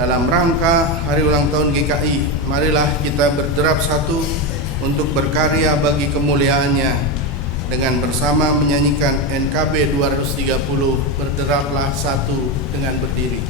dalam rangka hari ulang tahun GKI, marilah kita berderap satu untuk berkarya bagi kemuliaannya dengan bersama menyanyikan NKB 230, berderaplah satu dengan berdiri.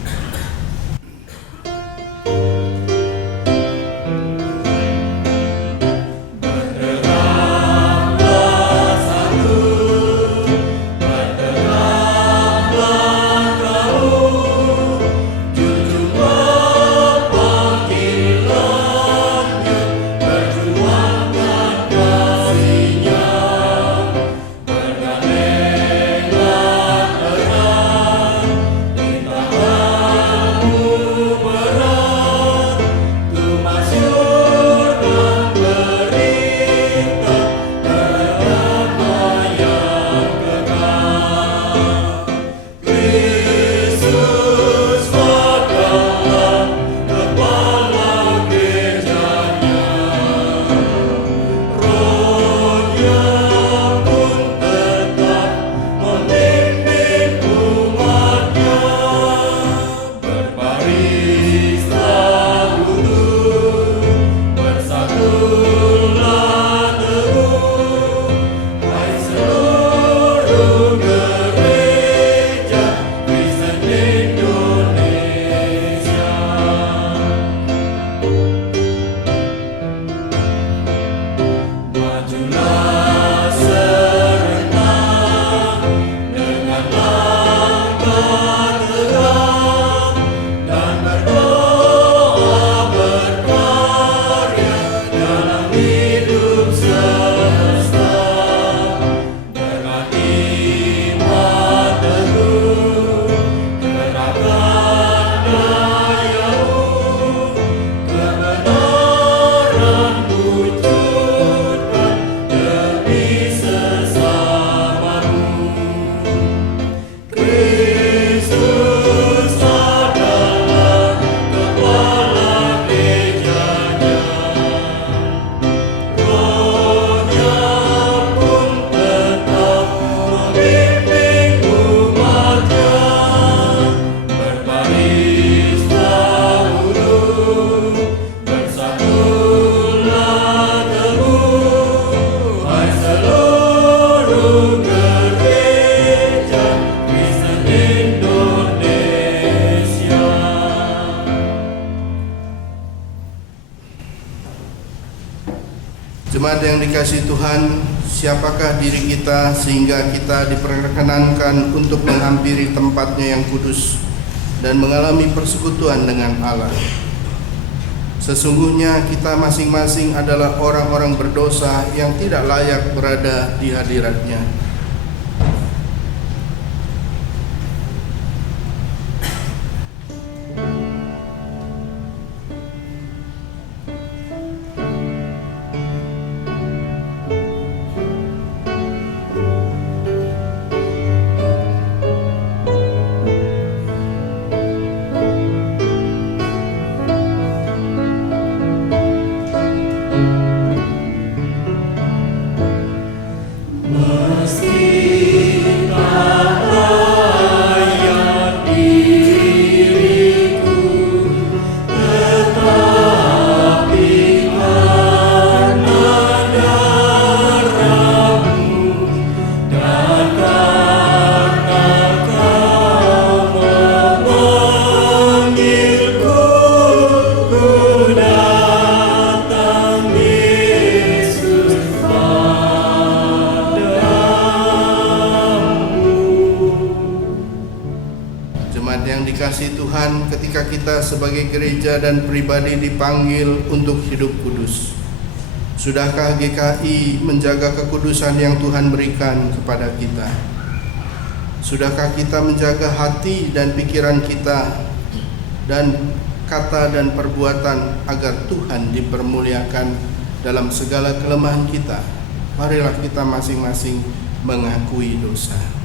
Jemaat yang dikasihi Tuhan, siapakah diri kita sehingga kita diperkenankan untuk menghampiri tempatnya yang kudus dan mengalami persekutuan dengan Allah? Sesungguhnya kita masing-masing adalah orang-orang berdosa yang tidak layak berada di hadirat-Nya. Dikasihi Tuhan, ketika kita sebagai gereja dan pribadi dipanggil untuk hidup kudus, sudahkah GKI menjaga kekudusan yang Tuhan berikan kepada kita? Sudahkah kita menjaga hati dan pikiran kita dan kata dan perbuatan agar Tuhan dipermuliakan dalam segala kelemahan kita? Marilah kita masing-masing mengakui dosa.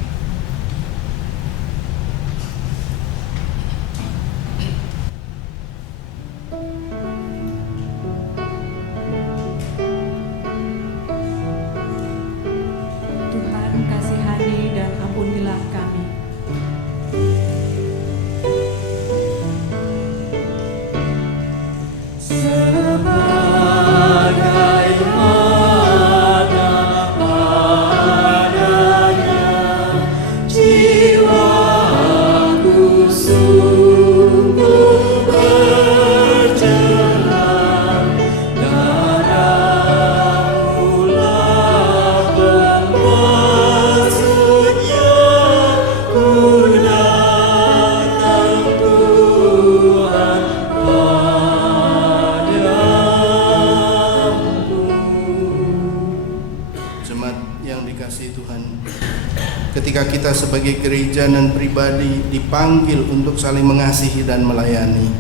kita sebagai gereja dan pribadi dipanggil untuk saling mengasihi dan melayani.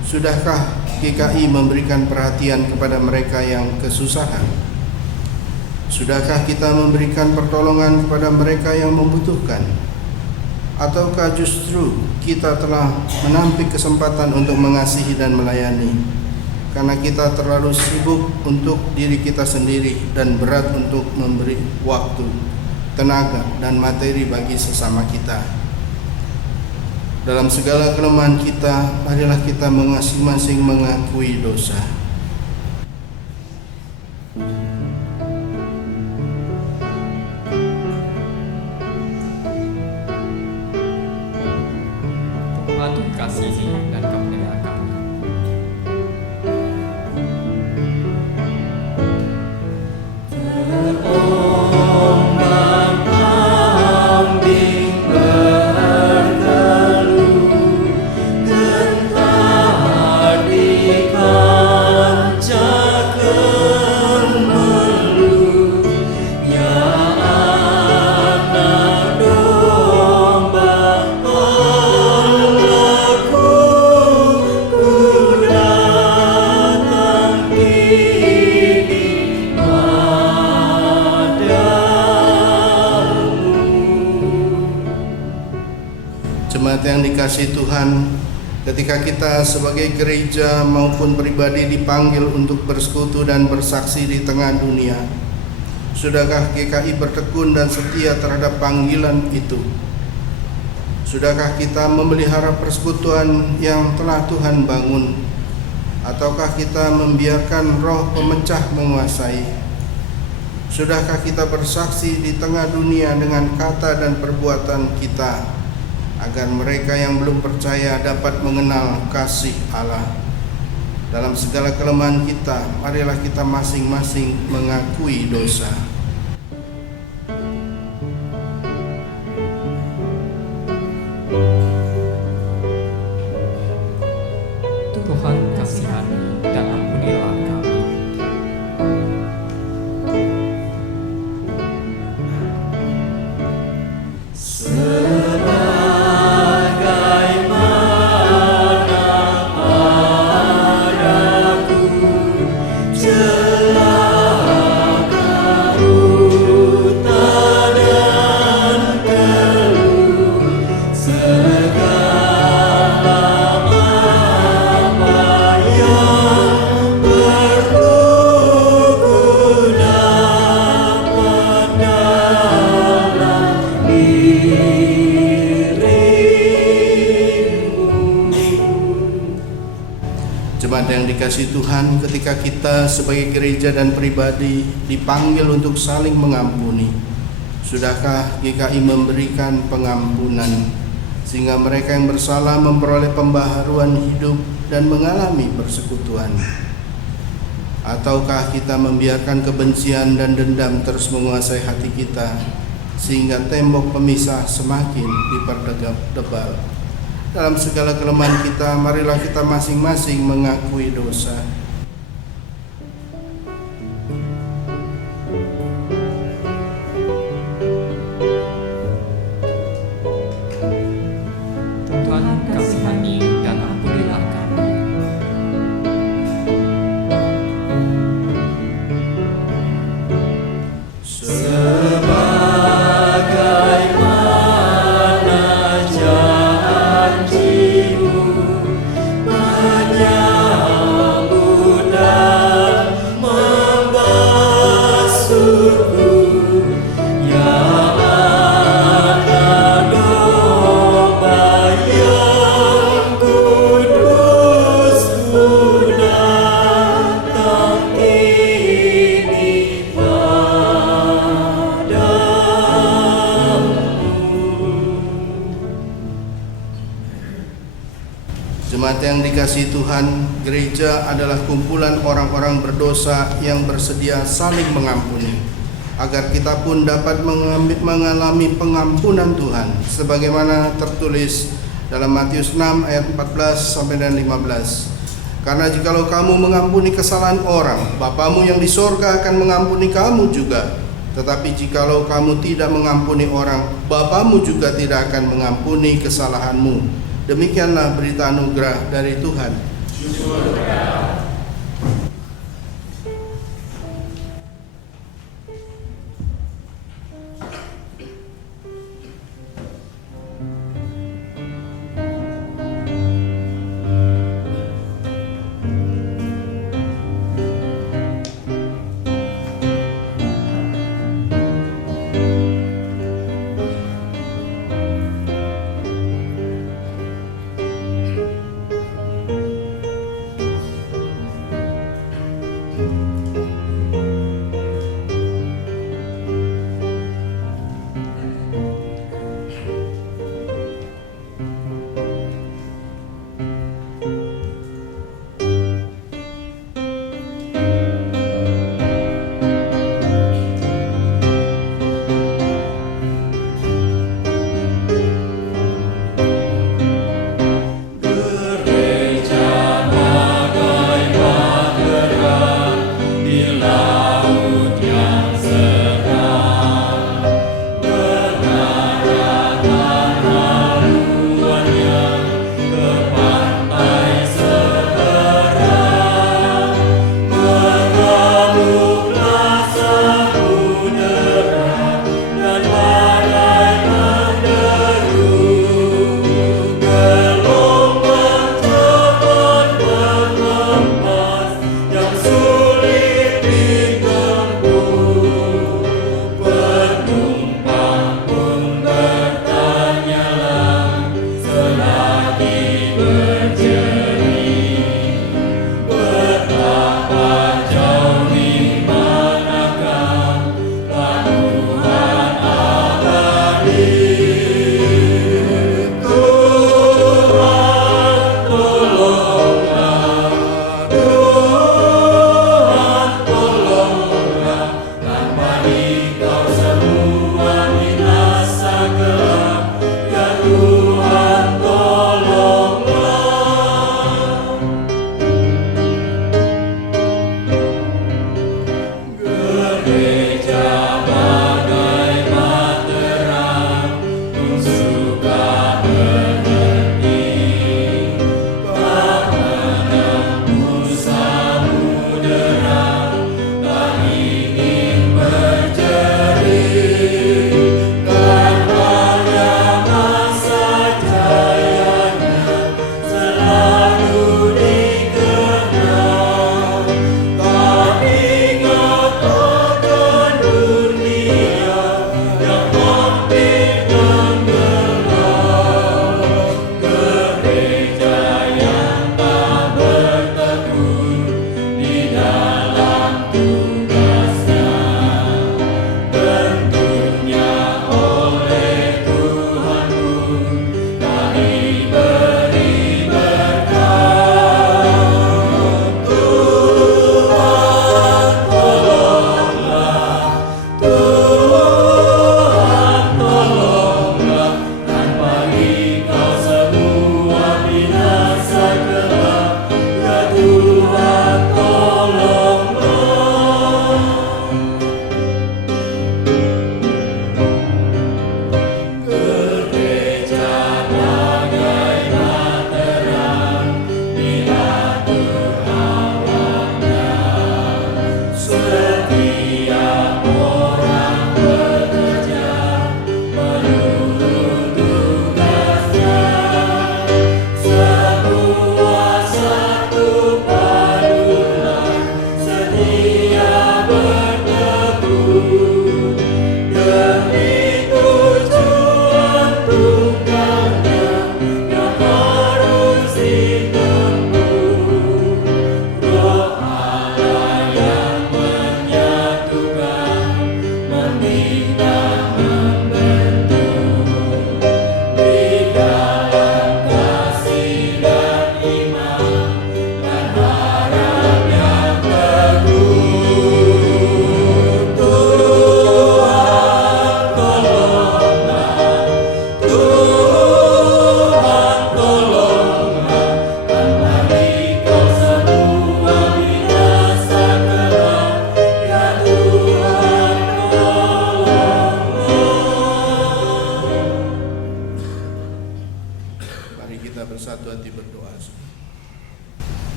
Sudahkah GKI memberikan perhatian kepada mereka yang kesusahan? Sudahkah kita memberikan pertolongan kepada mereka yang membutuhkan? Ataukah justru kita telah menampik kesempatan untuk mengasihi dan melayani karena kita terlalu sibuk untuk diri kita sendiri dan berat untuk memberi waktu, tenaga, dan materi bagi sesama kita? Dalam segala kelemahan kita, marilah kita masing-masing mengakui dosa. Tuhan kasihi dan kampunilah kami. Jemaat yang dikasihi Tuhan, ketika kita sebagai gereja maupun pribadi dipanggil untuk bersekutu dan bersaksi di tengah dunia, sudahkah GKI bertekun dan setia terhadap panggilan itu? Sudahkah kita memelihara persekutuan yang telah Tuhan bangun? Ataukah kita membiarkan roh pemecah menguasai? Sudahkah kita bersaksi di tengah dunia dengan kata dan perbuatan kita, agar mereka yang belum percaya dapat mengenal kasih Allah? Dalam segala kelemahan kita, marilah kita masing-masing mengakui dosa. Tuhan kasihani dan ampunilah kami. Jemaat yang dikasihi Tuhan, ketika kita sebagai gereja dan pribadi dipanggil untuk saling mengampuni, sudahkah GKI memberikan pengampunan sehingga mereka yang bersalah memperoleh pembaharuan hidup dan mengalami persekutuan? Ataukah kita membiarkan kebencian dan dendam terus menguasai hati kita sehingga tembok pemisah semakin dipertebal? Dalam segala kelemahan kita, marilah kita masing-masing mengakui dosa. Tuhan kasihani dan ampunilah kami. Jemaat yang dikasihi Tuhan, gereja adalah kumpulan orang-orang berdosa yang bersedia saling mengampuni, agar kita pun dapat mengalami pengampunan Tuhan, sebagaimana tertulis dalam Matius 6 ayat 14 sampai dan 15. Karena jikalau kamu mengampuni kesalahan orang, Bapamu yang di sorga akan mengampuni kamu juga. Tetapi jikalau kamu tidak mengampuni orang, Bapamu juga tidak akan mengampuni kesalahanmu. Demikianlah berita anugerah dari Tuhan.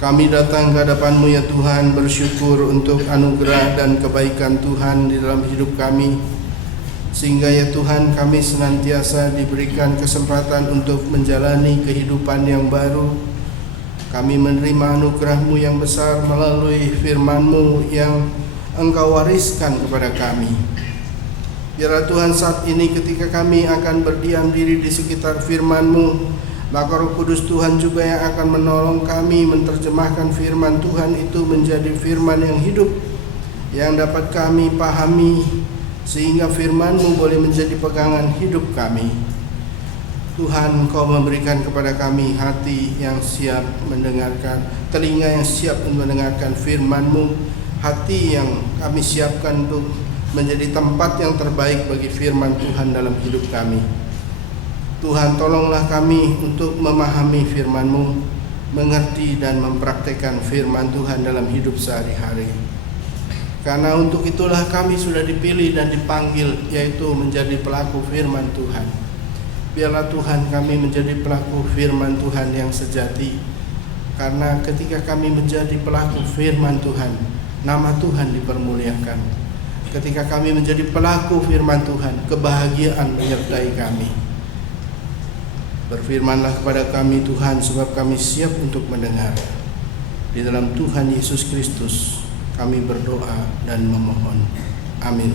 Kami datang ke hadapan-Mu ya Tuhan, bersyukur untuk anugerah dan kebaikan Tuhan di dalam hidup kami, sehingga ya Tuhan kami senantiasa diberikan kesempatan untuk menjalani kehidupan yang baru. Kami menerima anugerah-Mu yang besar melalui firman-Mu yang Engkau wariskan kepada kami. Biarlah Tuhan saat ini ketika kami akan berdiam diri di sekitar firman-Mu, maka Roh Kudus Tuhan juga yang akan menolong kami menerjemahkan firman Tuhan itu menjadi firman yang hidup, yang dapat kami pahami, sehingga firman-Mu boleh menjadi pegangan hidup kami. Tuhan, Kau memberikan kepada kami hati yang siap mendengarkan, telinga yang siap untuk mendengarkan firman-Mu, hati yang kami siapkan untuk menjadi tempat yang terbaik bagi firman Tuhan dalam hidup kami. Tuhan, tolonglah kami untuk memahami firman-Mu, mengerti dan mempraktekkan firman Tuhan dalam hidup sehari-hari. Karena untuk itulah kami sudah dipilih dan dipanggil, yaitu menjadi pelaku firman Tuhan. Biarlah Tuhan kami menjadi pelaku firman Tuhan yang sejati. Karena ketika kami menjadi pelaku firman Tuhan, nama Tuhan dipermuliakan. Ketika kami menjadi pelaku firman Tuhan, kebahagiaan menyertai kami. Berfirmanlah kepada kami Tuhan, sebab kami siap untuk mendengar. Di dalam Tuhan Yesus Kristus kami berdoa dan memohon. Amin.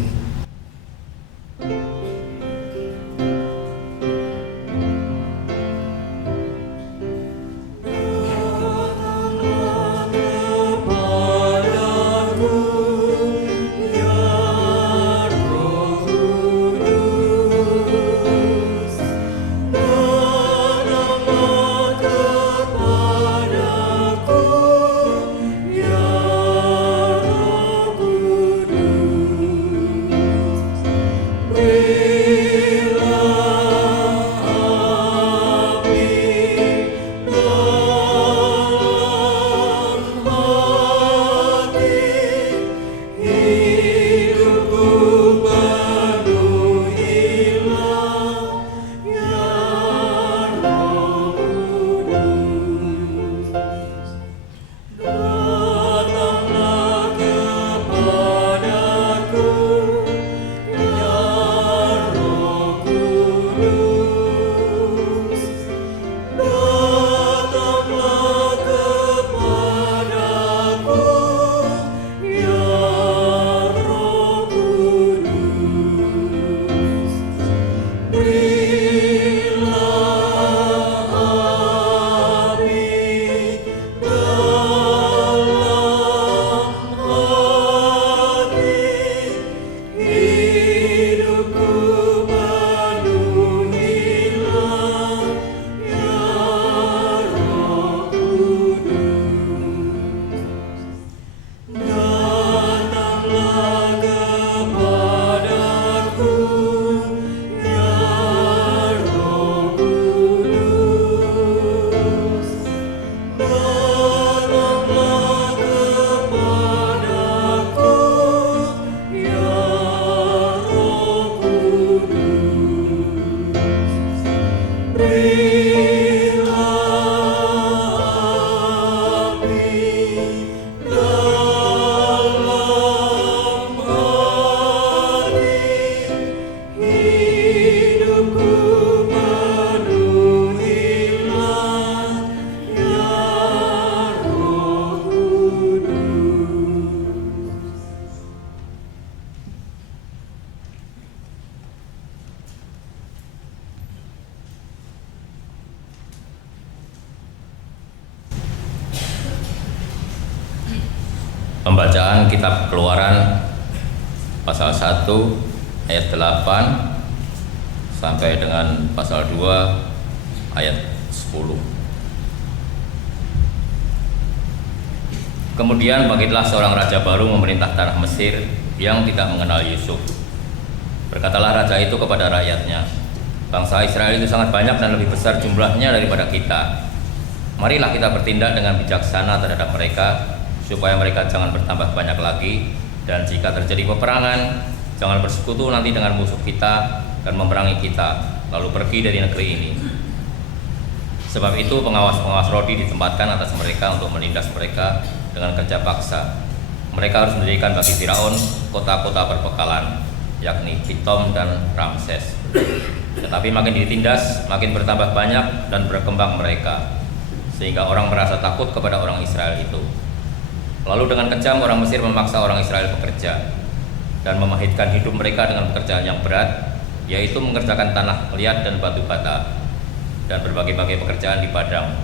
Pembacaan Kitab Keluaran pasal 1 ayat 8 sampai dengan pasal 2 ayat 10. Kemudian bangkitlah seorang raja baru memerintah tanah Mesir yang tidak mengenal Yusuf. Berkatalah raja itu kepada rakyatnya, bangsa Israel itu sangat banyak dan lebih besar jumlahnya daripada kita. Marilah kita bertindak dengan bijaksana terhadap mereka, supaya mereka jangan bertambah banyak lagi, dan jika terjadi peperangan, jangan bersekutu nanti dengan musuh kita dan memerangi kita, lalu pergi dari negeri ini. Sebab itu pengawas-pengawas rodi ditempatkan atas mereka untuk menindas mereka dengan kerja paksa. Mereka harus mendirikan bagi Firaun kota-kota perbekalan, yakni Pitom dan Ramses. Tetapi makin ditindas, makin bertambah banyak dan berkembang mereka, sehingga orang merasa takut kepada orang Israel itu. Lalu dengan kejam orang Mesir memaksa orang Israel bekerja dan memahitkan hidup mereka dengan pekerjaan yang berat, yaitu mengerjakan tanah liat dan batu bata dan berbagai-bagai pekerjaan di padang.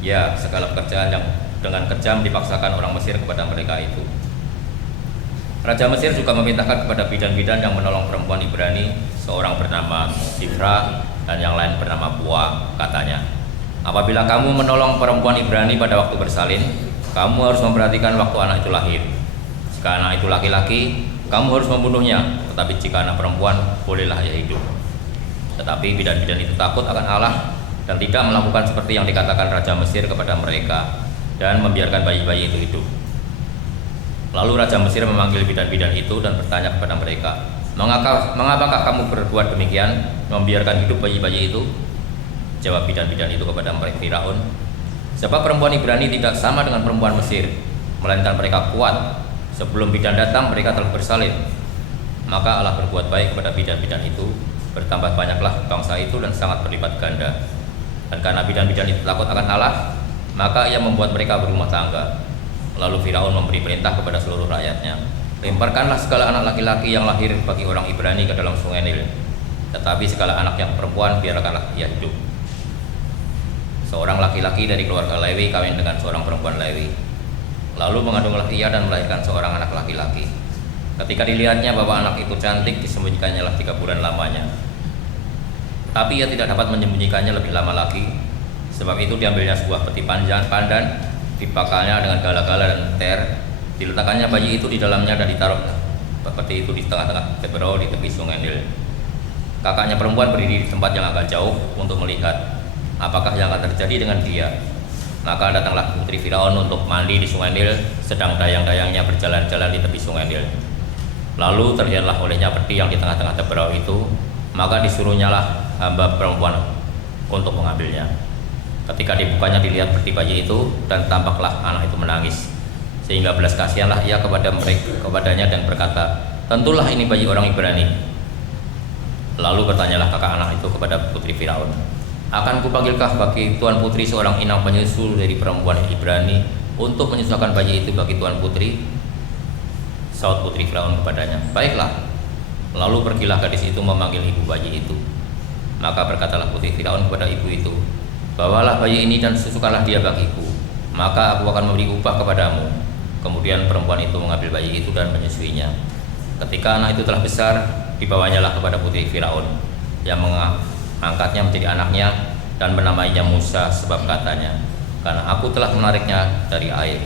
Ya, segala pekerjaan yang dengan kejam dipaksakan orang Mesir kepada mereka itu. Raja Mesir juga memerintahkan kepada bidan-bidan yang menolong perempuan Ibrani, seorang bernama Sifra dan yang lain bernama Pua, katanya, apabila kamu menolong perempuan Ibrani pada waktu bersalin, kamu harus memperhatikan waktu anak itu lahir. Jika anak itu laki-laki, kamu harus membunuhnya, tetapi jika anak perempuan, bolehlah ia hidup. Tetapi bidan-bidan itu takut akan Allah dan tidak melakukan seperti yang dikatakan Raja Mesir kepada mereka dan membiarkan bayi-bayi itu hidup. Lalu Raja Mesir memanggil bidan-bidan itu dan bertanya kepada mereka, mengapakah kamu berbuat demikian, membiarkan hidup bayi-bayi itu? Jawab bidan-bidan itu kepada mereka Firaun, sebab perempuan Ibrani tidak sama dengan perempuan Mesir, melainkan mereka kuat. Sebelum bidan datang, mereka telah bersalin. Maka Allah berbuat baik kepada bidan-bidan itu, bertambah banyaklah bangsa itu dan sangat berlipat ganda. Dan karena bidan-bidan itu takut akan Allah, maka ia membuat mereka berumah tangga. Lalu Firaun memberi perintah kepada seluruh rakyatnya, lemparkanlah segala anak laki-laki yang lahir bagi orang Ibrani ke dalam sungai Nil, tetapi segala anak yang perempuan biarkanlah ia hidup. Seorang laki-laki dari keluarga Lewi kawin dengan seorang perempuan Lewi, lalu mengandunglah ia dan melahirkan seorang anak laki-laki. Ketika dilihatnya bahwa anak itu cantik, disembunyikannya 3 bulan lamanya. Tapi ia tidak dapat menyembunyikannya lebih lama lagi. Sebab itu diambilnya sebuah peti pandan, dipakalnya dengan gala-gala dan ter, diletakkannya bayi itu di dalamnya dan ditaruh peti itu di tengah-tengah teberau di tepi sungai Nil. Kakaknya perempuan berdiri di tempat yang agak jauh untuk melihat apakah yang akan terjadi dengan dia. Maka datanglah putri Firaun untuk mandi di sungai Nil, sedang dayang-dayangnya berjalan-jalan di tepi sungai Nil. Lalu terlihatlah olehnya peti yang di tengah-tengah teberau itu, maka disuruhnyalah hamba perempuan untuk mengambilnya. Ketika dibukanya dilihat peti bayi itu dan tampaklah anak itu menangis, sehingga belas kasihanlah ia kepadanya dan berkata, tentulah ini bayi orang Ibrani. Lalu bertanyalah kakak anak itu kepada putri Firaun, akan kupanggilkah bagi tuan putri seorang inang penyusul dari perempuan Ibrani untuk menyusukan bayi itu bagi tuan putri? Saud putri Firaun kepadanya, baiklah. Lalu pergilah gadis itu memanggil ibu bayi itu. Maka berkatalah putri Firaun kepada ibu itu, bawalah bayi ini dan susukanlah dia bagiku, maka aku akan memberi upah kepadamu. Kemudian perempuan itu mengambil bayi itu dan menyusuinya. Ketika anak itu telah besar, dibawanyalah kepada putri Firaun, yang mengangkatnya menjadi anaknya dan menamainya Musa, sebab katanya, karena aku telah menariknya dari air.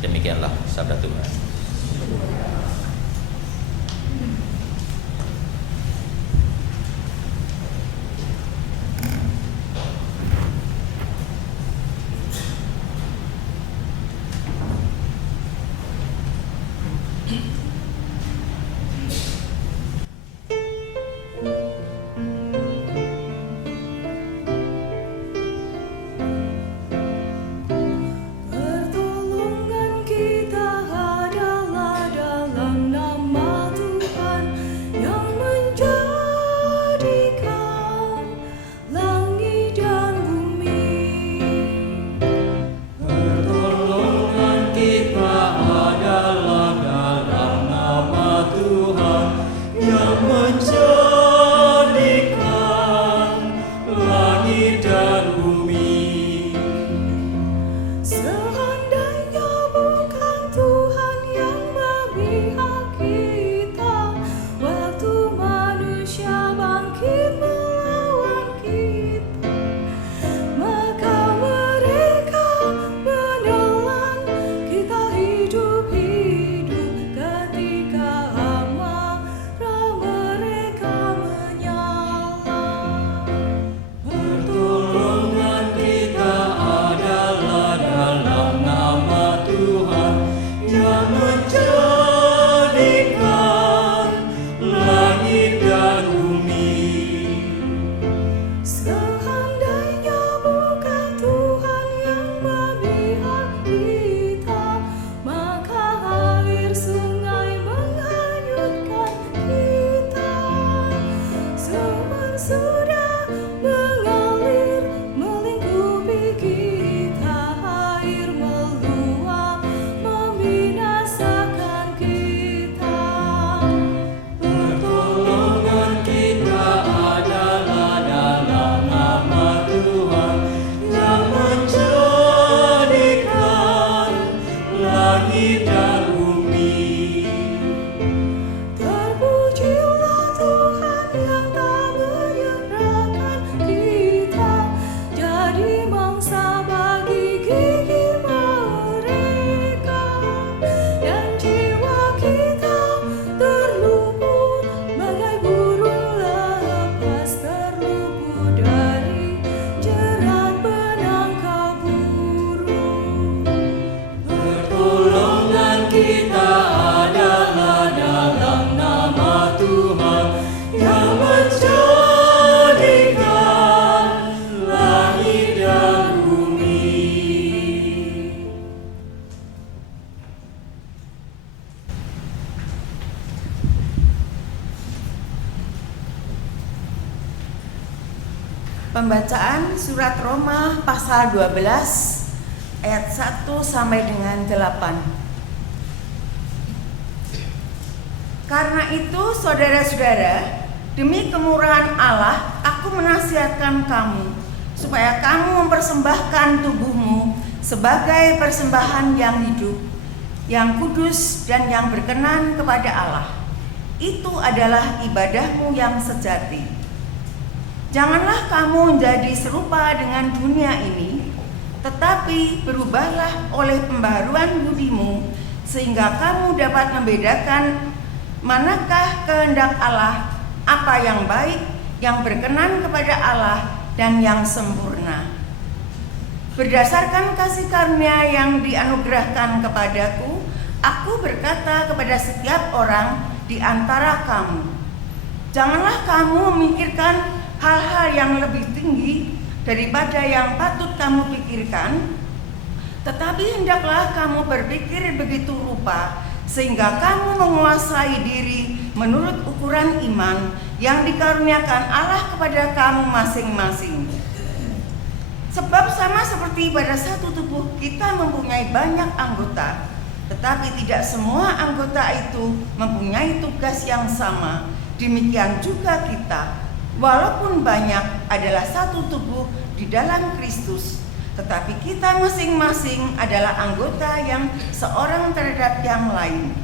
Demikianlah sabda Tuhan. Pertolongan kita ada Pembacaan surat Roma pasal 12 ayat 1 sampai dengan 8. Karena itu saudara-saudara, demi kemurahan Allah, aku menasihatkan kamu supaya kamu mempersembahkan tubuhmu sebagai persembahan yang hidup, yang kudus dan yang berkenan kepada Allah. Itu adalah ibadahmu yang sejati. Janganlah kamu menjadi serupa dengan dunia ini, tetapi berubahlah oleh pembaharuan budimu, sehingga kamu dapat membedakan manakah kehendak Allah, apa yang baik, yang berkenan kepada Allah, dan yang sempurna. Berdasarkan kasih karunia yang dianugerahkan kepadaku, aku berkata kepada setiap orang di antara kamu, janganlah kamu memikirkan hal-hal yang lebih tinggi daripada yang patut kamu pikirkan, tetapi hendaklah kamu berpikir begitu rupa sehingga kamu menguasai diri menurut ukuran iman yang dikaruniakan Allah kepada kamu masing-masing. Sebab sama seperti pada satu tubuh kita mempunyai banyak anggota, tetapi tidak semua anggota itu mempunyai tugas yang sama. Demikian juga kita, walaupun banyak, adalah satu tubuh di dalam Kristus, tetapi kita masing-masing adalah anggota yang seorang terhadap yang lain.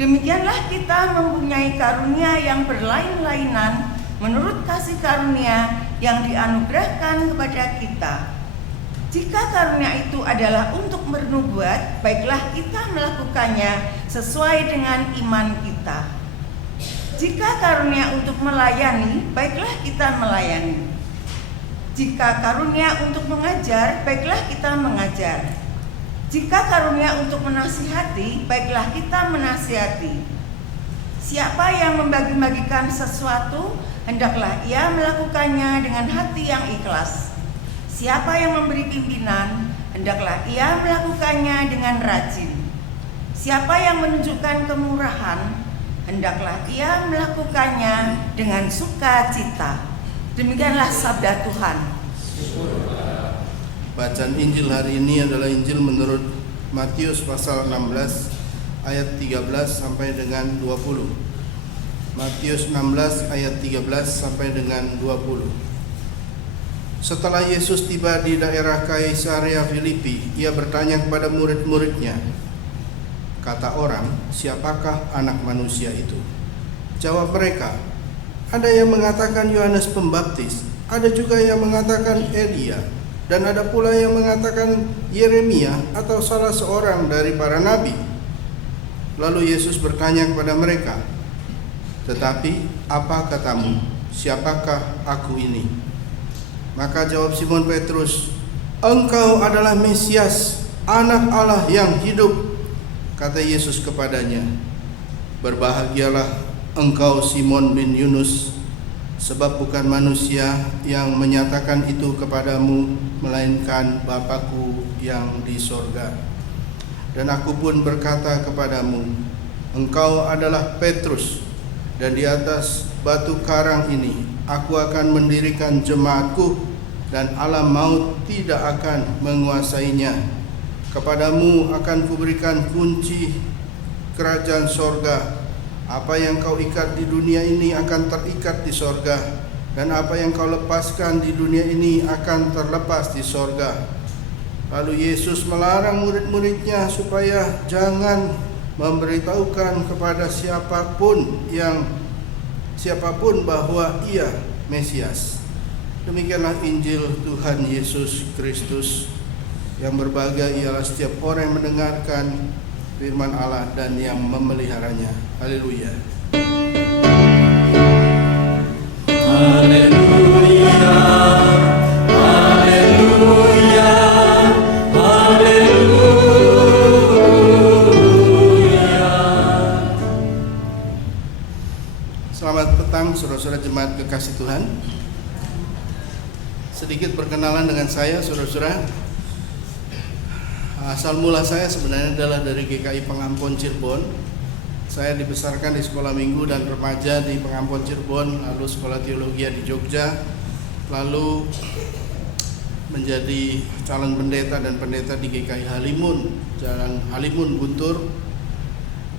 Demikianlah kita mempunyai karunia yang berlain-lainan menurut kasih karunia yang dianugerahkan kepada kita. Jika karunia itu adalah untuk bernubuat, baiklah kita melakukannya sesuai dengan iman kita. Jika karunia untuk melayani, baiklah kita melayani. Jika karunia untuk mengajar, baiklah kita mengajar. Jika karunia untuk menasihati, baiklah kita menasihati. Siapa yang membagi-bagikan sesuatu, hendaklah ia melakukannya dengan hati yang ikhlas. Siapa yang memberi pimpinan, hendaklah ia melakukannya dengan rajin. Siapa yang menunjukkan kemurahan, hendaklah ia melakukannya dengan sukacita. Demikianlah sabda Tuhan. Bacaan Injil hari ini adalah Injil menurut Matius pasal 16 ayat 13 sampai dengan 20. Matius 16 ayat 13 sampai dengan 20. Setelah Yesus tiba di daerah Kaisarea Filipi, ia bertanya kepada murid-muridnya, kata orang, siapakah anak manusia itu? Jawab mereka, ada yang mengatakan Yohanes Pembaptis, ada juga yang mengatakan Elia, dan ada pula yang mengatakan Yeremia atau salah seorang dari para nabi. Lalu Yesus bertanya kepada mereka, tetapi apa katamu, siapakah aku ini? Maka jawab Simon Petrus, engkau adalah Mesias, anak Allah yang hidup. Kata Yesus kepadanya, berbahagialah engkau Simon bin Yunus, sebab bukan manusia yang menyatakan itu kepadamu, melainkan Bapa-Ku yang di sorga. Dan aku pun berkata kepadamu, engkau adalah Petrus, dan di atas batu karang ini aku akan mendirikan jemaatku, dan alam maut tidak akan menguasainya. Kepadamu akan kuberikan kunci kerajaan sorga. Apa yang kau ikat di dunia ini akan terikat di sorga, dan apa yang kau lepaskan di dunia ini akan terlepas di sorga. Lalu Yesus melarang murid-muridnya supaya jangan memberitahukan kepada siapapun bahwa ia Mesias. Demikianlah Injil Tuhan Yesus Kristus. Yang berbahagia ialah setiap orang yang mendengarkan firman Allah dan yang memeliharanya. Haleluya. Haleluya. Haleluya. Haleluya. Selamat petang saudara-saudara jemaat kekasih Tuhan. Sedikit perkenalan dengan saya, saudara-saudara. Asal mula saya sebenarnya adalah dari GKI Pengampon Cirebon. Saya dibesarkan di sekolah minggu dan remaja di Pengampon Cirebon, lalu sekolah teologi di Jogja. lalu menjadi calon pendeta dan pendeta di GKI Halimun, Jalan Halimun Guntur.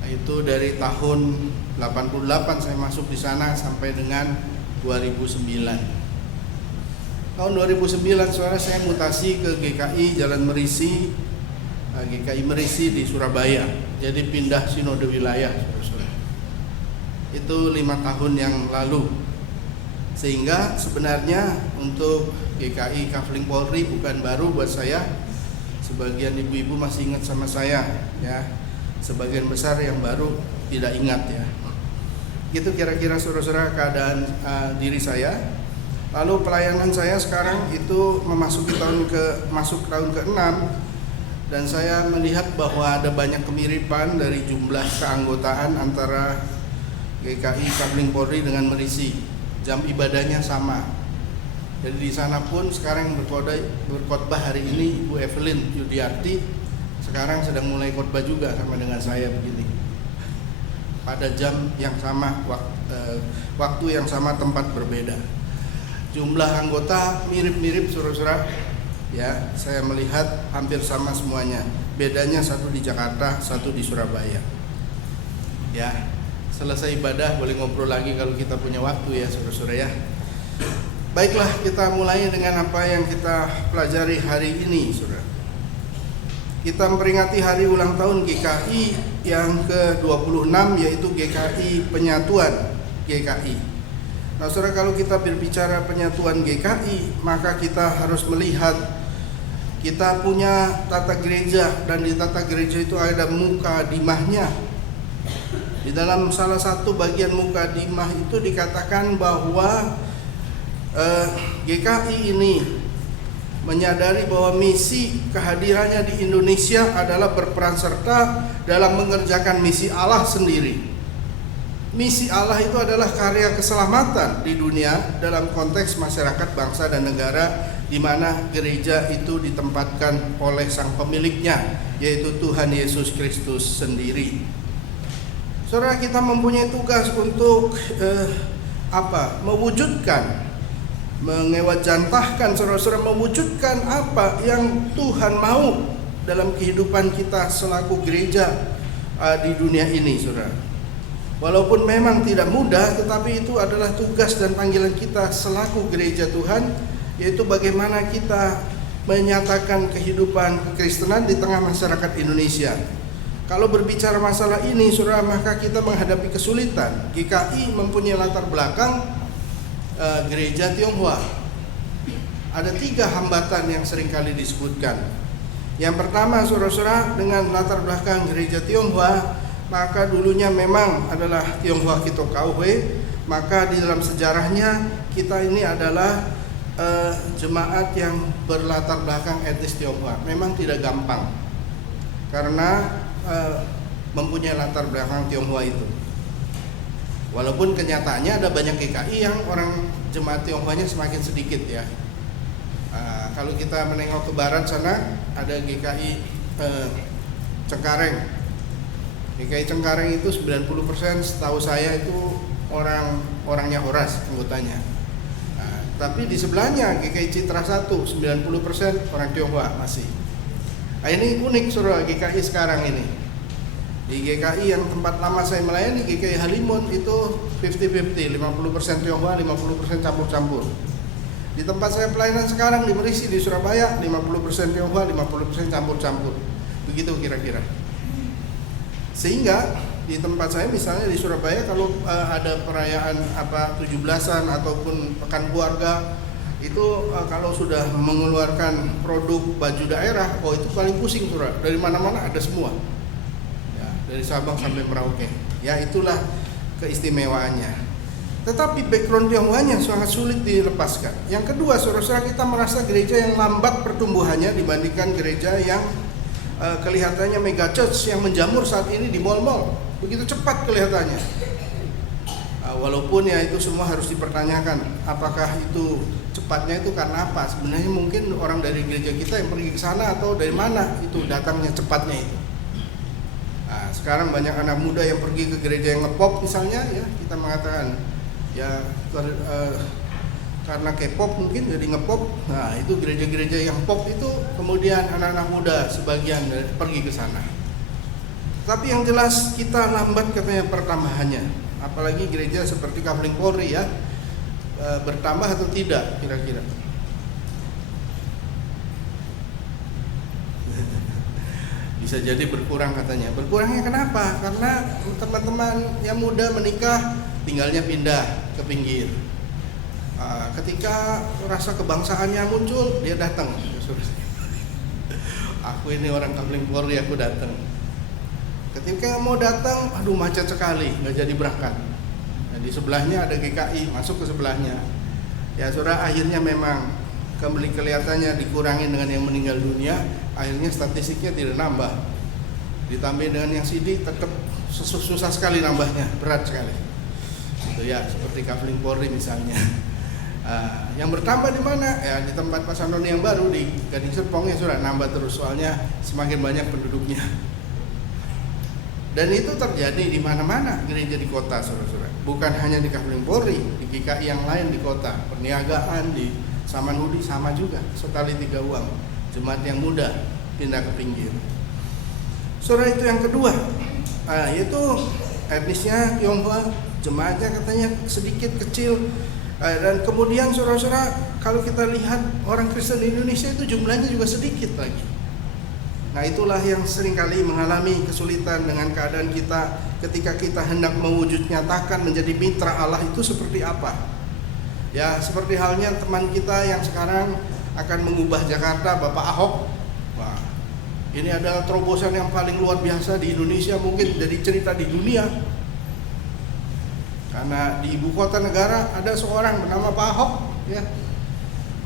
Itu dari tahun 88 saya masuk di sana sampai dengan 2009. Tahun 2009 saudara saya mutasi ke GKI Jalan Merisi, GKI Merisi di Surabaya. Jadi pindah sinode wilayah, saudara. Itu 5 tahun yang lalu. Sehingga sebenarnya untuk GKI Kafling Polri bukan baru buat saya. Sebagian ibu-ibu masih ingat sama saya, ya. Sebagian besar yang baru tidak ingat, ya. Itu kira-kira saudara-saudara keadaan diri saya. Lalu pelayanan saya sekarang itu memasuki tahun ke-6, dan saya melihat bahwa ada banyak kemiripan dari jumlah keanggotaan antara GKI Kafling Polri dengan Merisi. Jam ibadahnya sama. Jadi di sana pun sekarang berkhotbah hari ini Ibu Evelyn Yudiarti sekarang sedang mulai khotbah juga sama dengan saya begini. Pada jam yang sama, waktu yang sama, tempat berbeda. Jumlah anggota mirip-mirip, saudara-saudara. Ya, saya melihat hampir sama semuanya. Bedanya satu di Jakarta, satu di Surabaya. Ya, selesai ibadah boleh ngobrol lagi kalau kita punya waktu, ya saudara-saudara, ya. Baiklah, kita mulai dengan apa yang kita pelajari hari ini, saudara. Kita memperingati hari ulang tahun GKI yang ke-26, yaitu GKI Penyatuan GKI. Nah, saudara, kalau kita berbicara penyatuan GKI, maka kita harus melihat kita punya tata gereja, dan di tata gereja itu ada muka dimahnya. Di dalam salah satu bagian muka dimah itu dikatakan bahwa GKI ini menyadari bahwa misi kehadirannya di Indonesia adalah berperan serta dalam mengerjakan misi Allah sendiri. Misi Allah itu adalah karya keselamatan di dunia dalam konteks masyarakat, bangsa, dan negara, di mana gereja itu ditempatkan oleh sang pemiliknya, yaitu Tuhan Yesus Kristus sendiri. Saudara, kita mempunyai tugas untuk mewujudkan, mengewajantahkan, saudara-saudara, mewujudkan apa yang Tuhan mau dalam kehidupan kita selaku gereja di dunia ini, saudara. Walaupun memang tidak mudah, tetapi itu adalah tugas dan panggilan kita selaku gereja Tuhan, yaitu bagaimana kita menyatakan kehidupan kekristenan di tengah masyarakat Indonesia. Kalau berbicara masalah ini, saudara, maka kita menghadapi kesulitan. GKI mempunyai latar belakang gereja Tionghoa. Ada 3 hambatan yang seringkali disebutkan. Yang pertama, saudara-saudara, dengan latar belakang gereja Tionghoa, maka dulunya memang adalah Tionghoa Kito Kauhe. Maka di dalam sejarahnya kita ini adalah jemaat yang berlatar belakang etnis Tionghoa. Memang tidak gampang karena mempunyai latar belakang Tionghoa itu. Walaupun kenyataannya ada banyak GKI yang orang jemaat Tionghoanya semakin sedikit, ya. Kalau kita menengok ke barat sana, ada GKI Cengkareng. GKI Cengkareng itu 90% setahu saya itu orangnya Horas anggotanya. Tapi di sebelahnya GKI Citra 1 90% orang Tionghoa masih. Ini unik, saudara, GKI sekarang ini. Di GKI yang tempat lama saya melayani, GKI Halimun, itu 50-50, 50% Tionghoa, 50% campur-campur. Di tempat saya pelayanan sekarang di Merisi di Surabaya, 50% Tionghoa, 50% campur-campur. Begitu kira-kira. Sehingga di tempat saya misalnya di Surabaya, kalau ada perayaan 17-an ataupun pekan keluarga, itu kalau sudah mengeluarkan produk baju daerah, itu paling pusing, saudara. Dari mana-mana ada semua. Dari Sabang sampai Merauke. Ya, itulah keistimewaannya. Tetapi background Tionghoanya sangat sulit dilepaskan. Yang kedua, saudara-saudara, kita merasa gereja yang lambat pertumbuhannya dibandingkan gereja yang kelihatannya mega church yang menjamur saat ini di mal-mal. Begitu cepat kelihatannya. Walaupun ya itu semua harus dipertanyakan, apakah itu cepatnya itu karena apa? Sebenarnya mungkin orang dari gereja kita yang pergi ke sana, atau dari mana itu datangnya cepatnya itu. Sekarang banyak anak muda yang pergi ke gereja yang ngepop misalnya, ya, kita mengatakan ya karena K-pop mungkin jadi ngepop. Nah, itu gereja-gereja yang pop itu kemudian anak-anak muda sebagian pergi ke sana. Tapi yang jelas kita lambat katanya pertambahannya. Apalagi gereja seperti Kafling Polri ya, bertambah atau tidak kira-kira? Bisa jadi berkurang katanya. Berkurangnya kenapa? Karena teman-teman yang muda menikah tinggalnya pindah ke pinggir. Ketika rasa kebangsaannya muncul, dia datang. Aku ini orang Kafling Polri, aku datang. Ketika mau datang, aduh macet sekali, nggak jadi berangkat. Nah, di sebelahnya ada GKI, masuk ke sebelahnya. Ya saudara, akhirnya memang kelihatannya dikurangi dengan yang meninggal dunia. Akhirnya statistiknya tidak nambah. Ditambah dengan yang CD tetap susah sekali nambahnya, berat sekali. Itu ya, seperti Kafling Polri misalnya. Yang bertambah di mana? Ya di tempat Pak Sandoni yang baru di Gading Serpong ya sudah nambah terus, soalnya semakin banyak penduduknya. Dan itu terjadi di mana-mana gereja di kota, saudara-saudara. Bukan hanya di Kafling Polri, di GKI yang lain di kota. Perniagaan di Samanhudi sama juga, sekali 3 uang. Jemaat yang muda pindah ke pinggir. Saudara, itu yang kedua, yaitu etnisnya Tionghoa, jemaatnya katanya sedikit kecil. Dan kemudian saudara-saudara, kalau kita lihat orang Kristen di Indonesia itu jumlahnya juga sedikit lagi. Nah, itulah yang seringkali mengalami kesulitan dengan keadaan kita ketika kita hendak mewujud nyatakan menjadi mitra Allah itu seperti apa. Ya, seperti halnya teman kita yang sekarang akan mengubah Jakarta, Bapak Ahok. Wah, ini adalah terobosan yang paling luar biasa di Indonesia, mungkin jadi cerita di dunia. Karena di ibu kota negara ada seorang bernama Pak Ahok, ya,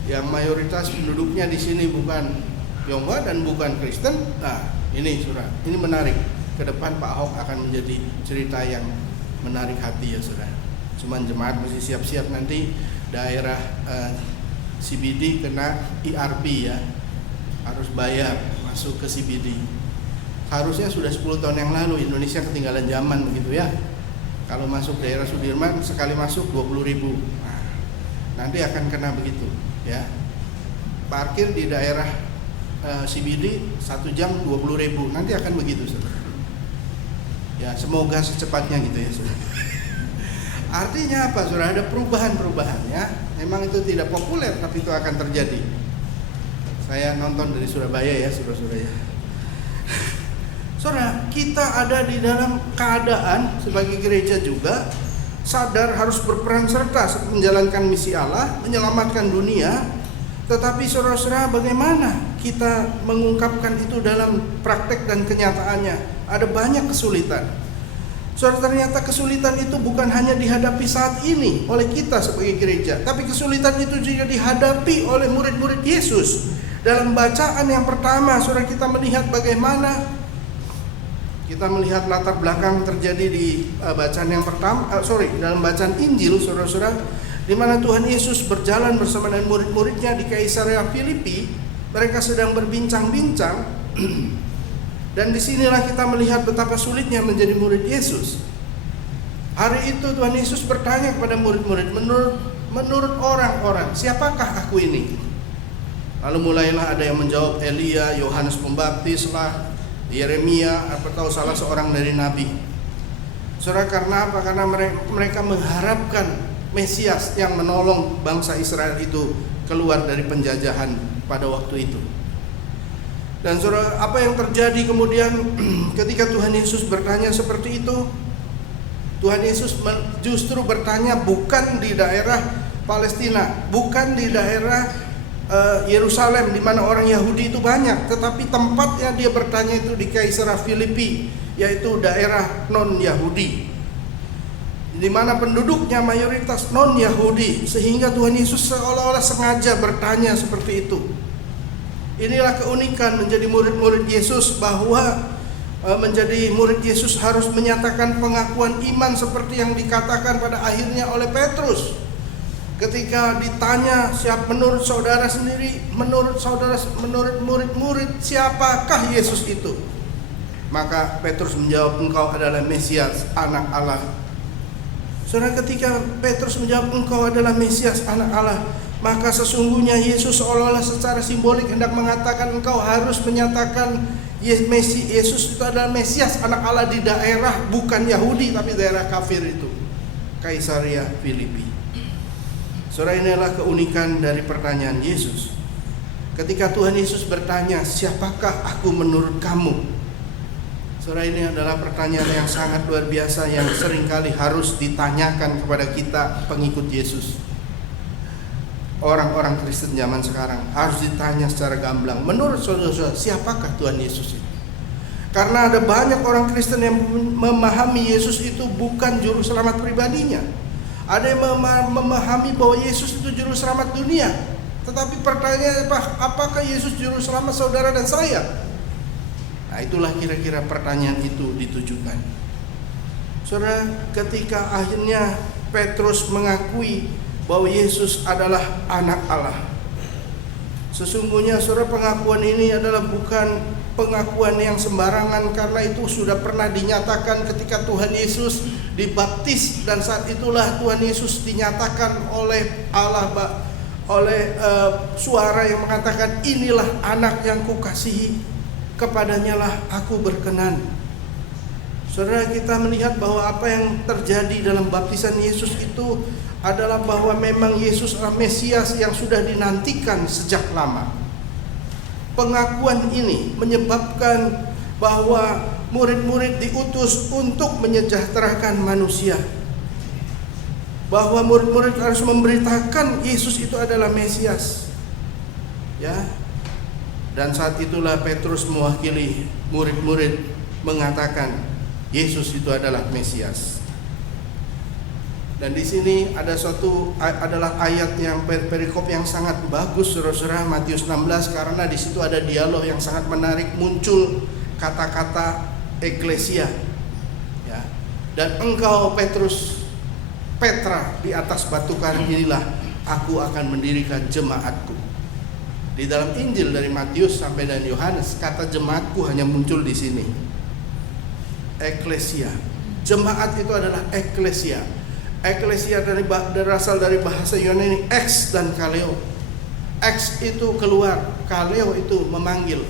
yang mayoritas penduduknya di sini bukan Tionghoa dan bukan Kristen. Nah, ini saudara, ini menarik. Ke depan Pak Ahok akan menjadi cerita yang menarik hati ya saudara. Cuman jemaat mesti siap-siap nanti daerah CBD kena IRP ya, harus bayar masuk ke CBD. Harusnya sudah 10 tahun yang lalu, Indonesia ketinggalan zaman begitu ya. Kalau masuk daerah Sudirman sekali masuk 20.000. Nah, nanti akan kena begitu ya. Parkir di daerah CBD 1 jam 20.000, nanti akan begitu saudara. Ya, semoga secepatnya gitu ya saudara. Artinya apa saudara? Ada perubahan-perubahannya. Memang itu tidak populer, tapi itu akan terjadi. Saya nonton dari Surabaya ya saudara-saudara ya. Saudara, kita ada di dalam keadaan sebagai gereja juga sadar harus berperan serta menjalankan misi Allah, menyelamatkan dunia. Tetapi saudara-saudara, bagaimana kita mengungkapkan itu dalam praktek dan kenyataannya? Ada banyak kesulitan. Saudara, ternyata kesulitan itu bukan hanya dihadapi saat ini oleh kita sebagai gereja, tapi kesulitan itu juga dihadapi oleh murid-murid Yesus. Dalam bacaan yang pertama, saudara, kita melihat bagaimana kita melihat latar belakang terjadi di bacaan yang pertama, dalam bacaan Injil, saudara-saudara, di mana Tuhan Yesus berjalan bersama dengan murid-muridnya di Kaisarea Filipi. Mereka sedang berbincang-bincang, dan disinilah kita melihat betapa sulitnya menjadi murid Yesus. Hari itu Tuhan Yesus bertanya kepada murid-murid, menurut orang-orang, siapakah aku ini? Lalu mulailah ada yang menjawab Elia, Yohanes Pembaptis lah, Yeremia, atau salah seorang dari nabi. Saudara, karena apa? Karena mereka mengharapkan Mesias yang menolong bangsa Israel itu keluar dari penjajahan pada waktu itu. Dan saudara, apa yang terjadi kemudian ketika Tuhan Yesus bertanya seperti itu? Tuhan Yesus justru bertanya bukan di daerah Palestina, bukan di daerah Yerusalem di mana orang Yahudi itu banyak, tetapi tempatnya dia bertanya itu di Kaisarea Filipi, yaitu daerah non-Yahudi, di mana penduduknya mayoritas non-Yahudi, sehingga Tuhan Yesus seolah-olah sengaja bertanya seperti itu. Inilah keunikan menjadi murid-murid Yesus, bahwa menjadi murid Yesus harus menyatakan pengakuan iman seperti yang dikatakan pada akhirnya oleh Petrus. Ketika ditanya, siapa menurut saudara sendiri, menurut murid-murid, siapakah Yesus itu? Maka Petrus menjawab, engkau adalah Mesias, anak Allah. Saudara, ketika Petrus menjawab engkau adalah Mesias anak Allah, maka sesungguhnya Yesus seolah-olah secara simbolik hendak mengatakan engkau harus menyatakan Yesus itu adalah Mesias anak Allah di daerah bukan Yahudi tapi daerah kafir itu, Kaisaria Filipi. Saudara, inilah keunikan dari pertanyaan Yesus. Ketika Tuhan Yesus bertanya, siapakah aku menurut kamu? Saudara, ini adalah pertanyaan yang sangat luar biasa yang seringkali harus ditanyakan kepada kita pengikut Yesus. Orang-orang Kristen zaman sekarang harus ditanya secara gamblang, menurut saudara-saudara, siapakah Tuhan Yesus itu? Karena ada banyak orang Kristen yang memahami Yesus itu bukan juru selamat pribadinya. Ada yang memahami bahwa Yesus itu juru selamat dunia. Tetapi pertanyaannya, apakah Yesus juru selamat saudara dan saya? Nah, itulah kira-kira pertanyaan itu ditujukan. Saudara, ketika akhirnya Petrus mengakui bahwa Yesus adalah anak Allah, sesungguhnya saudara, pengakuan ini adalah bukan pengakuan yang sembarangan, karena itu sudah pernah dinyatakan ketika Tuhan Yesus dibaptis, dan saat itulah Tuhan Yesus dinyatakan oleh Allah, oleh suara yang mengatakan, inilah anak yang kukasihi, kepadanya lah aku berkenan. Saudara, kita melihat bahwa apa yang terjadi dalam baptisan Yesus itu adalah bahwa memang Yesus adalah Mesias yang sudah dinantikan sejak lama. Pengakuan ini menyebabkan bahwa murid-murid diutus untuk menyejahterakan manusia, bahwa murid-murid harus memberitakan Yesus itu adalah Mesias, ya. Dan saat itulah Petrus mewakili murid-murid mengatakan Yesus itu adalah Mesias. Dan di sini adalah ayat yang perikop yang sangat bagus, saudara-saudara, Matius 16, karena di situ ada dialog yang sangat menarik, muncul kata-kata eklesia, ya. Dan engkau Petra, di atas batu karang inilah aku akan mendirikan jemaatku. Di dalam Injil dari Matius sampai dan Yohanes, kata jemaatku hanya muncul di sini. Eklesia. Jemaat itu adalah eklesia. Eklesia berasal dari bahasa Yunani ex dan kaleo. Ex itu keluar, kaleo itu memanggil.